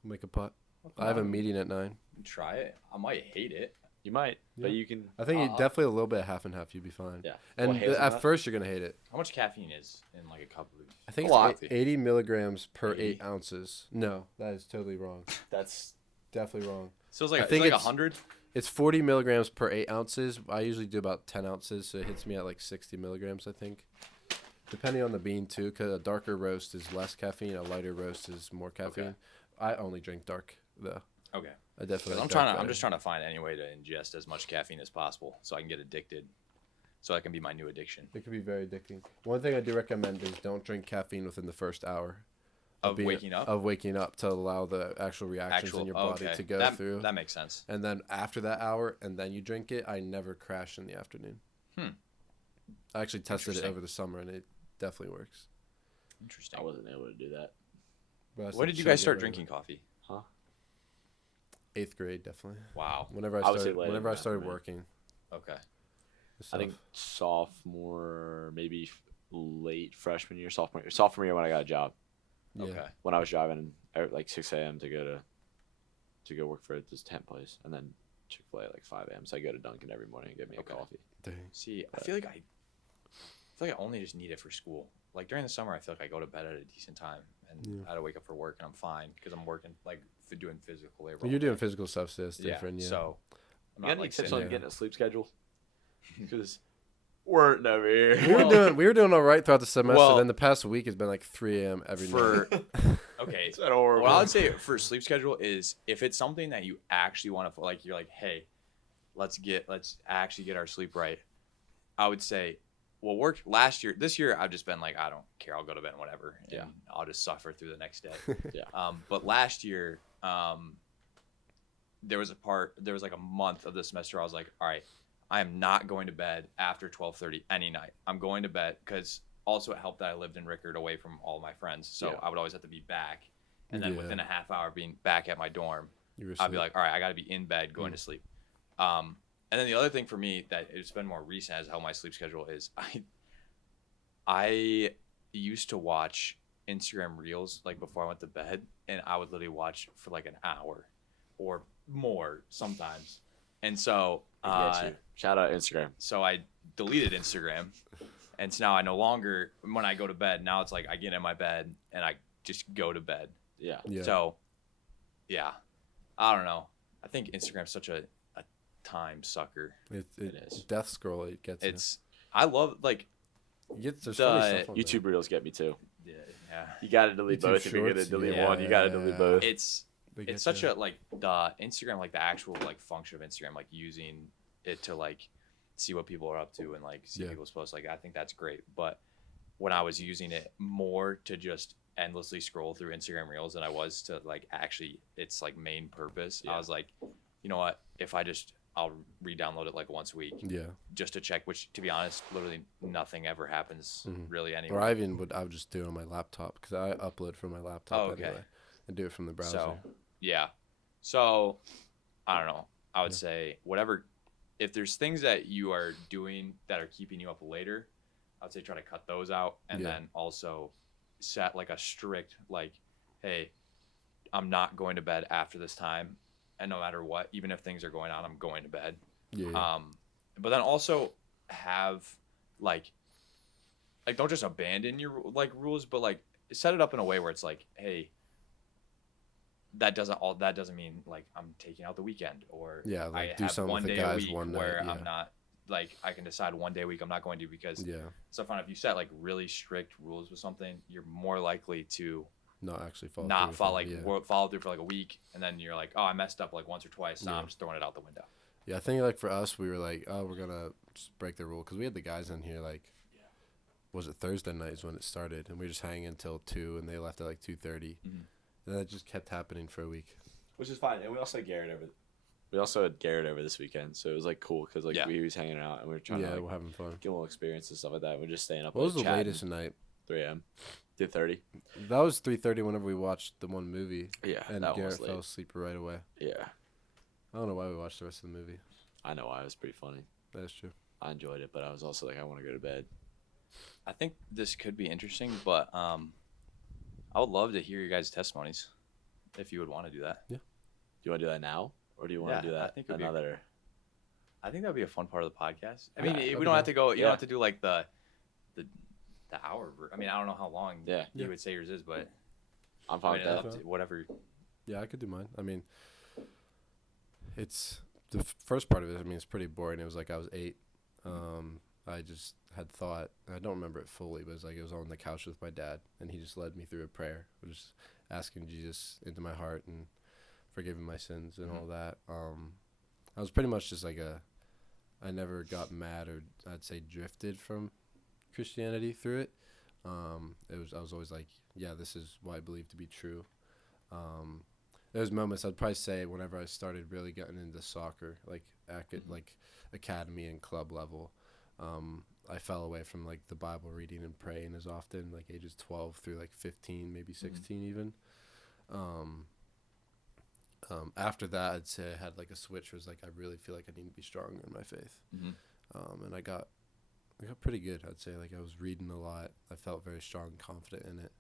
Make a pot. Well, I have a come on, meeting at 9. Try it. I might hate it. You might, but Yeah. you can. I think definitely a little bit half and half. You'd be fine. Yeah. And Well, hazelnut? at first you're gonna hate it. How much caffeine is in like a cup of? I think A lot. it's 80 milligrams per 80? 8 ounces. No, that is totally wrong. That's Definitely wrong. So it's like I think like it's- 100. It's 40 milligrams per 8 ounces. I usually do about 10 ounces, so it hits me at like 60 milligrams, I think. Depending on the bean, too, because a darker roast is less caffeine, a lighter roast is more caffeine. Okay. I only drink dark, though. Okay. I definitely. I'm like trying dark to. I'm better. just trying to find any way to ingest as much caffeine as possible, so I can get addicted. So that can be my new addiction It can be very addicting. One thing I do recommend is don't drink caffeine within the first hour of waking up. Of waking up to allow the actual reactions in your body to go through. That makes sense. And then after that hour, and then you drink it, I never crash in the afternoon. Hmm. I actually tested it Interesting. over the summer, and it definitely works. Interesting. I wasn't able to do that. But I When still did you chug guys it start right drinking coffee? 8th grade, definitely. Wow. Whenever I would say later whenever I than that started for me. working. Okay. I think sophomore, maybe late freshman year, sophomore year when I got a job. Yeah. Okay. When I was driving at like 6 a.m. to go work for this tent place, and then Chick-fil-A at like 5 a.m. So I go to Dunkin' every morning and get me Okay. a coffee. Dang. See, I feel like I only just need it for school. Like during the summer, I feel like I go to bed at a decent time, and Yeah. I had to wake up for work, and I'm fine because I'm working like doing physical labor. Well, you're doing physical stuff, so it's yeah. different. Yeah. So I'm You got not any like tips sitting on Yeah. getting a sleep schedule? Because we're never we here. were doing all right throughout the semester. Well- Then the past week has been like 3 a.m. every for night. okay. It's been horrible. What I would say for sleep schedule is if it's something that you actually want to like, you're like, hey, let's actually get our sleep right. I would say, well, worked last year. This year, I've just been like, I don't care. I'll go to bed whenever. And Yeah. I'll just suffer through the next day. Yeah. But last year, there was like a month of the semester I was like, all right, I am not going to bed after 12:30 any night. I'm going to bed because also it helped that I lived in Rickard away from all my friends. So Yeah. I would always have to be back. And then Yeah. within a half hour being back at my dorm, You were I'd be asleep. like, all right, I got to be in bed going to sleep. And then the other thing for me that it's been more recent as how my sleep schedule is, I used to watch Instagram Reels like before I went to bed, and I would literally watch for like an hour or more sometimes. And so, I get you. Shout out Instagram. so I deleted Instagram, and so now I no longer when I go to bed. Now it's like I get in my bed and I just go to bed. Yeah. Yeah. So, yeah, I don't know. I think Instagram's such a time sucker. It is. Death scroll. It gets. It's I love like You get there's the funny stuff on there. YouTube Reels get me too. yeah. You got to delete YouTube both. If you're going to Shorts, delete yeah. one, you got to delete both. It's They get such you. a like the Instagram like the actual like function of Instagram like using it to like see what people are up to and like see Yeah. people's posts like I think that's great. But when I was using it more to just endlessly scroll through Instagram Reels than I was to like actually its like main purpose, Yeah. I was like, you know what? If I'll re-download it like once a week Yeah. just to check. Which, to be honest, literally nothing ever happens really anyway. Or I would just do it on my laptop because I upload from my laptop Oh, okay. anyway and do it from the browser. So, yeah. So, I don't know. I would say whatever. If there's things that you are doing that are keeping you up later, I would say try to cut those out, and Yeah. then also set like a strict like, hey, I'm not going to bed after this time, and no matter what, even if things are going on, I'm going to bed. Yeah. But then also have like don't just abandon your like rules, but like set it up in a way where it's like, hey, that doesn't mean like I'm taking out the weekend or Yeah, like, I do have something one with the day guys a week one night, where yeah. I'm not like I can decide one day a week I'm not going to because Yeah. so fun if you set like really strict rules with something, you're more likely to Not actually follow. not through follow with it, like follow through for like a week, and then you're like, oh, I messed up like once or twice, so Yeah. I'm just throwing it out the window. Yeah, I think like for us, we were like, oh, we're gonna just break the rule because we had the guys in here like, was it Thursday night is when it started, and we were just hanging until 2, and they left at like 2:30, Mhm. and that just kept happening for a week. Which is fine. And we also had Garrett over. We also had Garrett over this weekend, so it was like cool because like Yeah. we was hanging out and we were trying Yeah, to like, we're having fun. get a little experience and stuff like that. We're just staying up. What was like, the chatting. latest night? 3 a.m. Did 30. That was 3:30 whenever we watched the one movie, Yeah, and that one Garrett was fell late. asleep right away. Yeah, I don't know why we watched the rest of the movie. I know why. It was pretty funny. That's true. I enjoyed it, but I was also like, I want to go to bed. I think this could be interesting, but I would love to hear your guys' testimonies if you would want to do that. Do you want to do that now, or do you want Yeah, to do I that think it would be- another? I think that would be a fun part of the podcast. I mean, Yeah, we don't have to go. You Yeah. don't have to do like the hour. I mean, I don't know how long Yeah. you would say yours is, but I'm I fine mean, with that. up to whatever. Yeah, I could do mine. I mean, it's the first part of it. I mean, it's pretty boring. It was like I was 8. I just had thought. I don't remember it fully, but it was like it was on the couch with my dad, and he just led me through a prayer, just asking Jesus into my heart and forgiving my sins and all that. I was pretty much just like I never got mad or I'd say drifted from Christianity through it. I was always like, yeah, this is what I believe to be true. There's moments I'd probably say whenever I started really getting into soccer, like like academy and club level, I fell away from like the Bible reading and praying as often, like ages 12 through like 15, maybe 16 even. After that, I'd say I had like a switch. Where it was like I really feel like I need to be stronger in my faith, and I got pretty good. I'd say like I was reading a lot. I felt very strong and confident in it.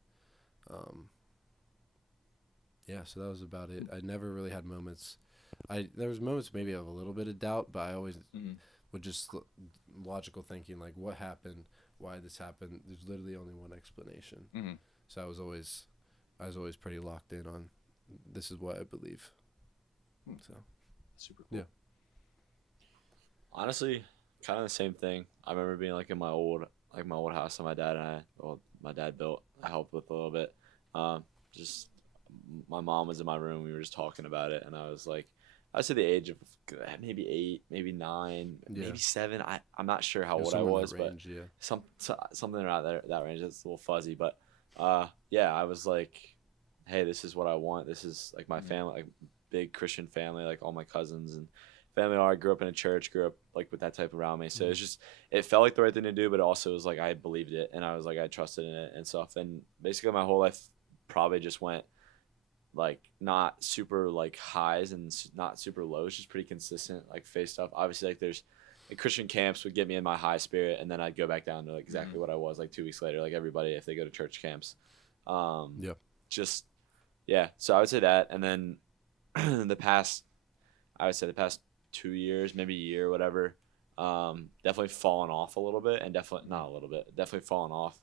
Yeah, so that was about it. I never really had moments. There was moments maybe of a little bit of doubt, but I always would just logical thinking like, what happened? Why did this happen? There's literally only one explanation. So I was always pretty locked in on this is what I believe. So Super cool. Yeah. Honestly, kind of the same thing. I remember being like in my old house that my dad built. I helped with a little bit. Just my mom was in my room. We were just talking about it, and I was like, I said the age of maybe 8, maybe 9, maybe 7. I'm not sure how old I was, range, but something around that range. That's a little fuzzy, but yeah, I was like, hey, this is what I want. This is like my family, like big Christian family, like all my cousins and family are. I grew up in a church, grew up like with that type around me. So it's just, it felt like the right thing to do, but also it was like I believed it and I was like, I trusted in it and stuff. And basically my whole life probably just went like not super like highs and not super lows, just pretty consistent like faith stuff. Obviously like there's like Christian camps would get me in my high spirit and then I'd go back down to like exactly what I was like 2 weeks later, like everybody if they go to church camps. Just yeah, so I would say that. And then the past 2 years, maybe a year, whatever, definitely fallen off a little bit, and definitely fallen off.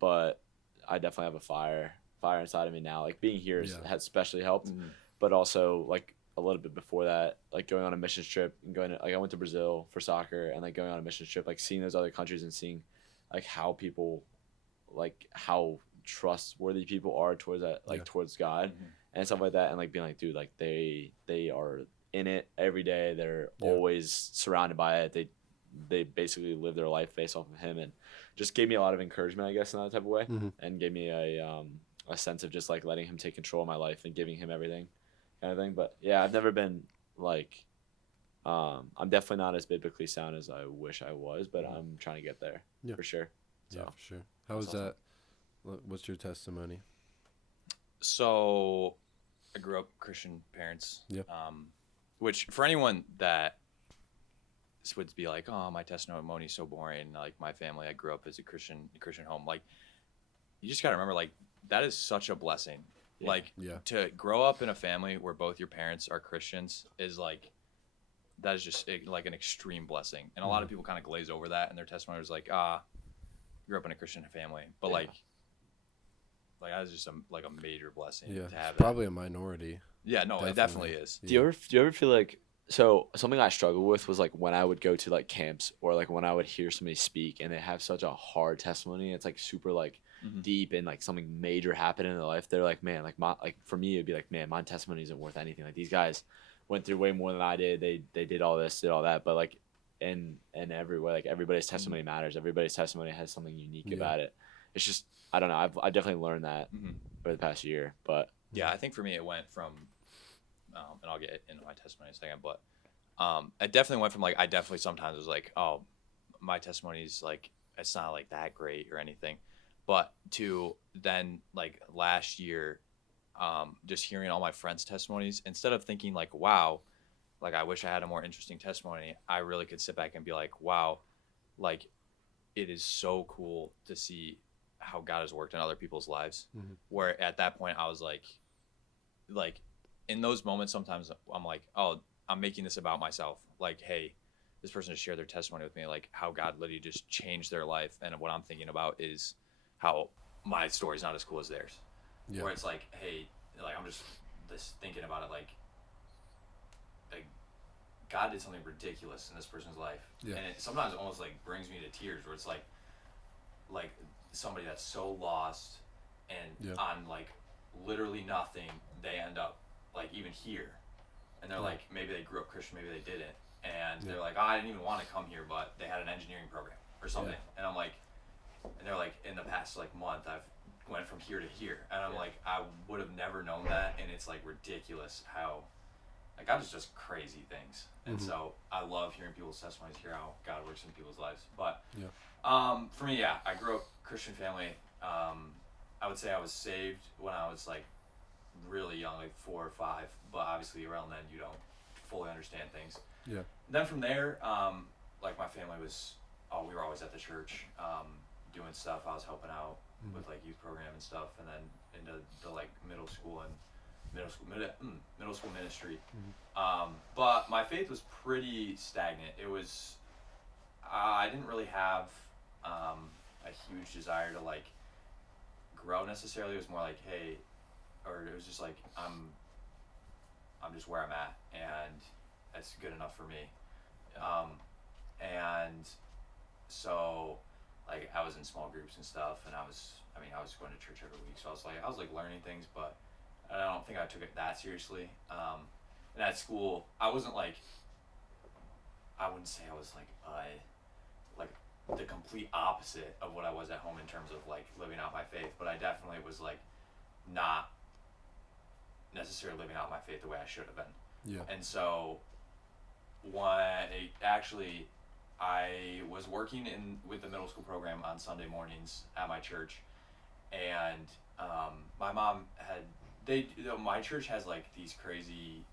But I definitely have a fire inside of me now. Like being here has especially helped, but also like a little bit before that, like going on a missions trip and I went to Brazil for soccer and like going on a missions trip, like seeing those other countries and seeing like how people, like how trustworthy people are towards that, like towards God and stuff like that, and like being like, dude, like they are in it every day. They're always surrounded by it. They basically live their life based off of Him, and just gave me a lot of encouragement, I guess, in that type of way, and gave me a sense of just like letting Him take control of my life and giving Him everything, kind of thing. But yeah, I've never been like, I'm definitely not as biblically sound as I wish I was, but I'm trying to get there for sure. So. Yeah, for sure. How was that? What's your testimony? So, I grew up Christian parents. Which for anyone that would be like, oh, my testimony is so boring. Like my family, I grew up as a Christian home. Like, you just gotta remember, like that is such a blessing. Like to grow up in a family where both your parents are Christians is like, that is just like an extreme blessing. And a lot of people kind of glaze over that, and their testimony is like, grew up in a Christian family, but like that is just a major blessing to have. Probably a minority. Yeah, no, it definitely is. Do you ever feel like, so something I struggled with was like when I would go to like camps or like when I would hear somebody speak and they have such a hard testimony, it's like super like deep and like something major happened in their life. They're like, man, like for me it'd be like, man, my testimony isn't worth anything. Like these guys went through way more than I did. They did all this, did all that, but like in every way, like everybody's testimony matters. Everybody's testimony has something unique about it. It's just, I don't know. I've definitely learned that over the past year, but yeah, I think for me it went from, and I'll get into my testimony in a second, but it definitely went from like, I definitely sometimes was like, oh, my testimony is like, it's not like that great or anything, but to then like last year, just hearing all my friends' testimonies, instead of thinking like, wow, like I wish I had a more interesting testimony, I really could sit back and be like, wow, like it is so cool to see how God has worked in other people's lives. Where at that point I was like in those moments sometimes I'm like, oh, I'm making this about myself. Like, hey, this person just shared their testimony with me, like how God literally just changed their life. And what I'm thinking about is how my story's not as cool as theirs. Yeah. Where it's like, hey, like I'm just thinking about it like God did something ridiculous in this person's life. Yeah. And it sometimes almost like brings me to tears, where it's like somebody that's so lost and on like literally nothing, they end up like even here. And they're like, maybe they grew up Christian, maybe they didn't. And they're like, oh, I didn't even want to come here, but they had an engineering program or something. And I'm like, and they're like, in the past like month, I've went from here to here. And I'm like, I would have never known that. And it's like ridiculous how, like, God does just crazy things. And so I love hearing people's testimonies, hear how God works in people's lives. But for me, I grew up Christian family. I would say I was saved when I was like really young, like 4 or 5. But obviously around then you don't fully understand things. Yeah. Then from there, like my family was, we were always at the church doing stuff. I was helping out with like youth program and stuff, and then into the like middle school ministry. But my faith was pretty stagnant. It was, I didn't really have a huge desire to like grow necessarily. It was more like, hey, or it was just like I'm just where I'm at, and that's good enough for me. And so like I was in small groups and stuff, and I was going to church every week, so I was like learning things, but I don't think I took it that seriously. And at school, I wasn't like, I wouldn't say I was like the complete opposite of what I was at home in terms of like living out my faith, but I definitely was like not necessarily living out my faith the way I should have been. Yeah. And so I was working with the middle school program on Sunday mornings at my church, and my mom my church has like these crazy,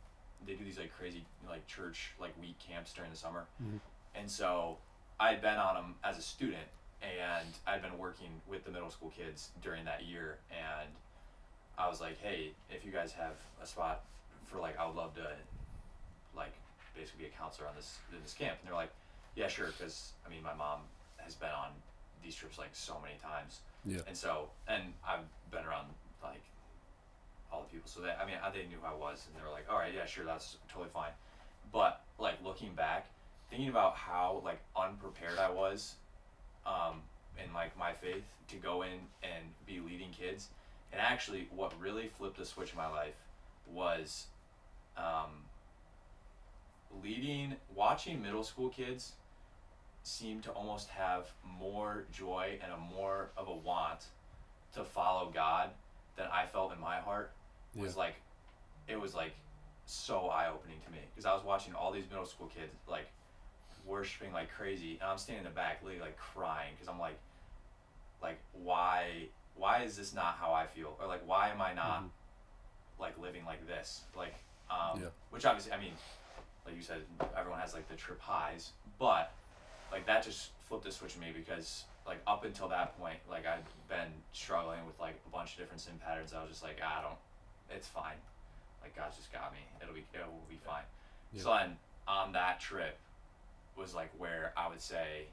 they do these like crazy like church like week camps during the summer. And so I had been on them as a student, and I'd been working with the middle school kids during that year, and I was like, hey, if you guys have a spot for like, I would love to like basically be a counselor in this camp. And they're like, yeah, sure, because I mean my mom has been on these trips like so many times. Yeah. And so, and I've been around like all the people, so they knew who I was, and they were like, all right, yeah, sure, that's totally fine. But like looking back, thinking about how like unprepared I was in like my faith to go in and be leading kids, and actually what really flipped the switch in my life was watching middle school kids seem to almost have more joy and more of a want to follow God than I felt in my heart. Was like, it was like so eye-opening to me, because I was watching all these middle school kids like worshiping like crazy, and I'm standing in the back literally like crying, because I'm like why is this not how I feel, or like why am I not like living like this, like which obviously, I mean, like you said, everyone has like the trip highs, but like that just flipped the switch in me, because like up until that point, like I'd been struggling with like a bunch of different sin patterns. I was just like, it's fine, like God's just got me, it will be fine. So then on that trip was like where I would say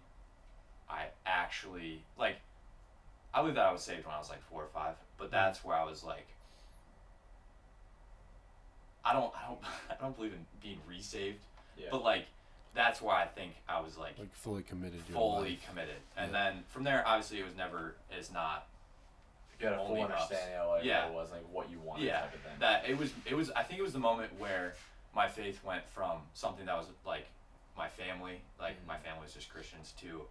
I actually like, I believe that I was saved when I was like 4 or 5, but that's where I was like, I don't believe in being resaved, but like that's where I think I was like fully committed. And then from there, obviously it not. You had a full understanding of like what it was, like what you wanted. Type of thing. That it was. I think it was the moment where my faith went from something that was like my family, like my family was just Christians, to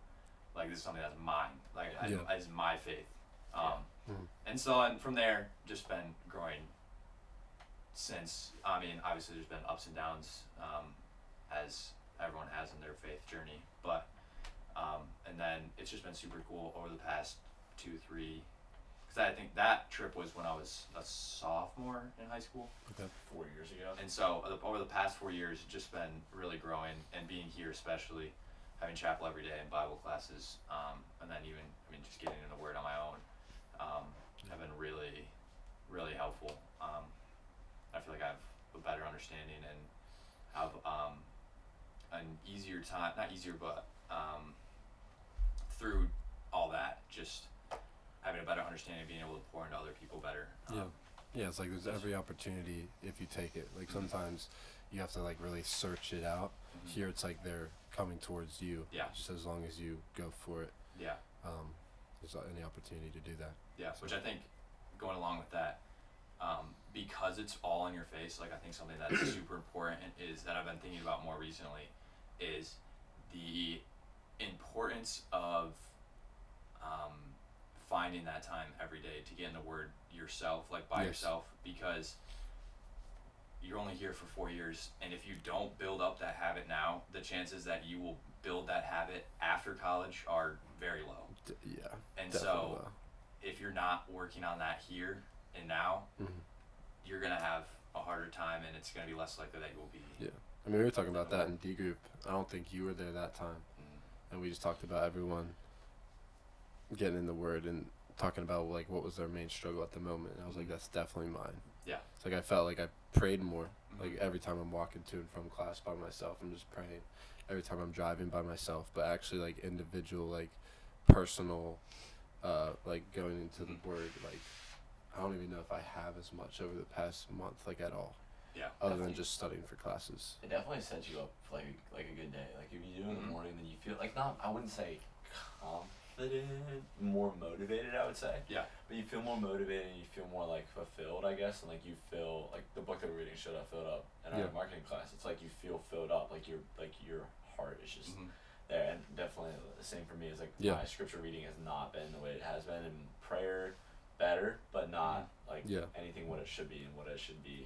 like this is something that's mine, like as my faith. And so and from there, just been growing since. I mean, obviously there's been ups and downs, as everyone has in their faith journey, but and then it's just been super cool over the past 2-3, because I think that trip was when I was a sophomore in high school. Okay. 4 years ago. And so over the past 4 years, it's just been really growing, and being here, especially having chapel every day and Bible classes, and then even, I mean, just getting into the Word on my own, have been really, really helpful. I feel like I have a better understanding and have time, not easier, but through all that, just having a better understanding, being able to pour into other people better. Yeah, it's like there's every opportunity if you take it. Like sometimes you have to like really search it out. Here it's like they're coming towards you. Yeah. Just as long as you go for it. Yeah. There's any opportunity to do that. Yeah, which I think, going along with that, because it's all in your face, like I think something that's super important is that I've been thinking about more recently is the importance of finding that time every day to get in the Word yourself, like by yourself, because you're only here for 4 years, and if you don't build up that habit now, the chances that you will build that habit after college are very low. And so if you're not working on that here and now, you're going to have a harder time, and it's going to be less likely that you will be. Yeah. I mean, we were talking about that in D group. I don't think you were there that time. And we just talked about everyone getting in the Word and talking about like what was their main struggle at the moment. And I was like, that's definitely mine. Yeah. It's like I felt like I prayed more. Like every time I'm walking to and from class by myself, I'm just praying. Every time I'm driving by myself, but actually like individual, like personal, like going into the Word, like I don't even know if I have as much over the past month, like at all. Yeah. Other than just studying for classes. It definitely sets you up for like a good day. Like if you do it in the morning, then you feel like I wouldn't say confident, more motivated, I would say. Yeah. But you feel more motivated and you feel more like fulfilled, I guess, and like you feel like the book that we're reading showed up filled up in our marketing class. It's like you feel filled up, like your heart is just there. And definitely the same for me is like my scripture reading has not been the way it has been, and prayer better, but not like anything what it should be and what it should be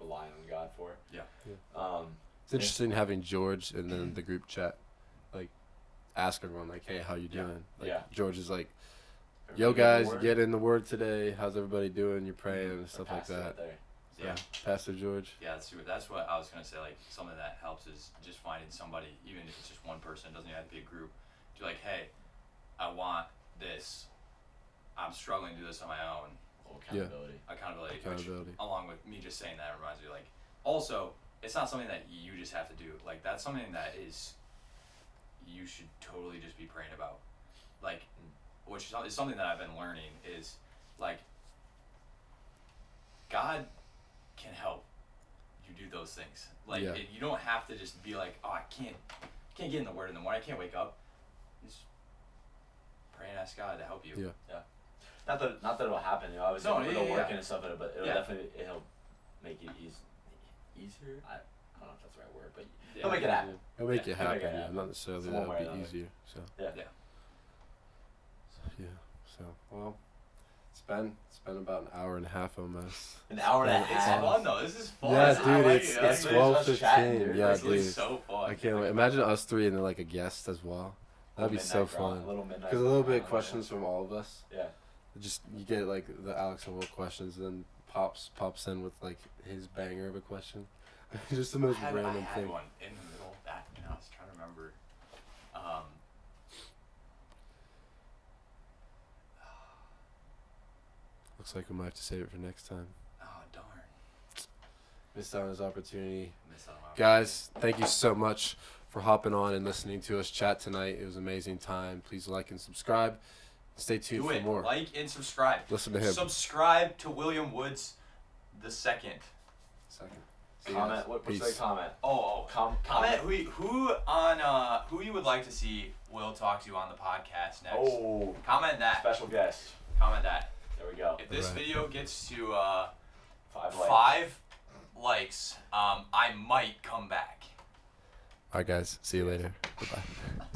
relying on God for. It's interesting having George and then the group chat, like ask everyone like, hey, how you doing? Like George is like, yo guys, get in the Word today. How's everybody doing? You're praying and stuff like that. Yeah. Pastor George. Yeah, that's what I was gonna say. Like something that helps is just finding somebody, even if it's just one person, it doesn't even have to be a group. To like, hey, I want this. I'm struggling to do this on my own. Accountability. Which, along with me just saying that, reminds me like, also, it's not something that you just have to do. Like that's something that is, you should totally just be praying about. Like, which is something that I've been learning is like, God can help you do those things. Like you don't have to just be like, oh, I can't get in the Word in the morning. I can't wake up. Just pray and ask God to help you. Yeah. Not that it'll happen, you know. Obviously, it'll work and stuff, but it'll definitely make it easier. I don't know if that's the right word, but it'll make it happen. It'll make it happen. Yeah, not necessarily that it'll be easier. So So well, it's been about an hour and a half almost. An hour and a half. It's fun though. This is fun. Yeah, dude, it's 12:15. Yeah, dude. So fun. I can't wait. Imagine us three and then like a guest as well. That'd be so fun. Because a little bit of questions from all of us. Yeah. Just you get like the Alex and Will questions, and then pops in with like his banger of a question. Just the most random I had thing. one in the middle of that, and I was trying to remember. Looks like we might have to save it for next time. Oh darn! Missed out on his opportunity. Missed out on my Guys, thank you so much for hopping on and listening to us chat tonight. It was an amazing time. Please like and subscribe. Stay tuned for more. Like and subscribe. Listen to him. Subscribe to William Woods the second. Comment. What's the comment? Comment who you would like to see Will talk to on the podcast next. Oh. Comment that. Special guest. Comment that. There we go. If this video gets to 5 likes, I might come back. All right, guys. See you later. Bye-bye.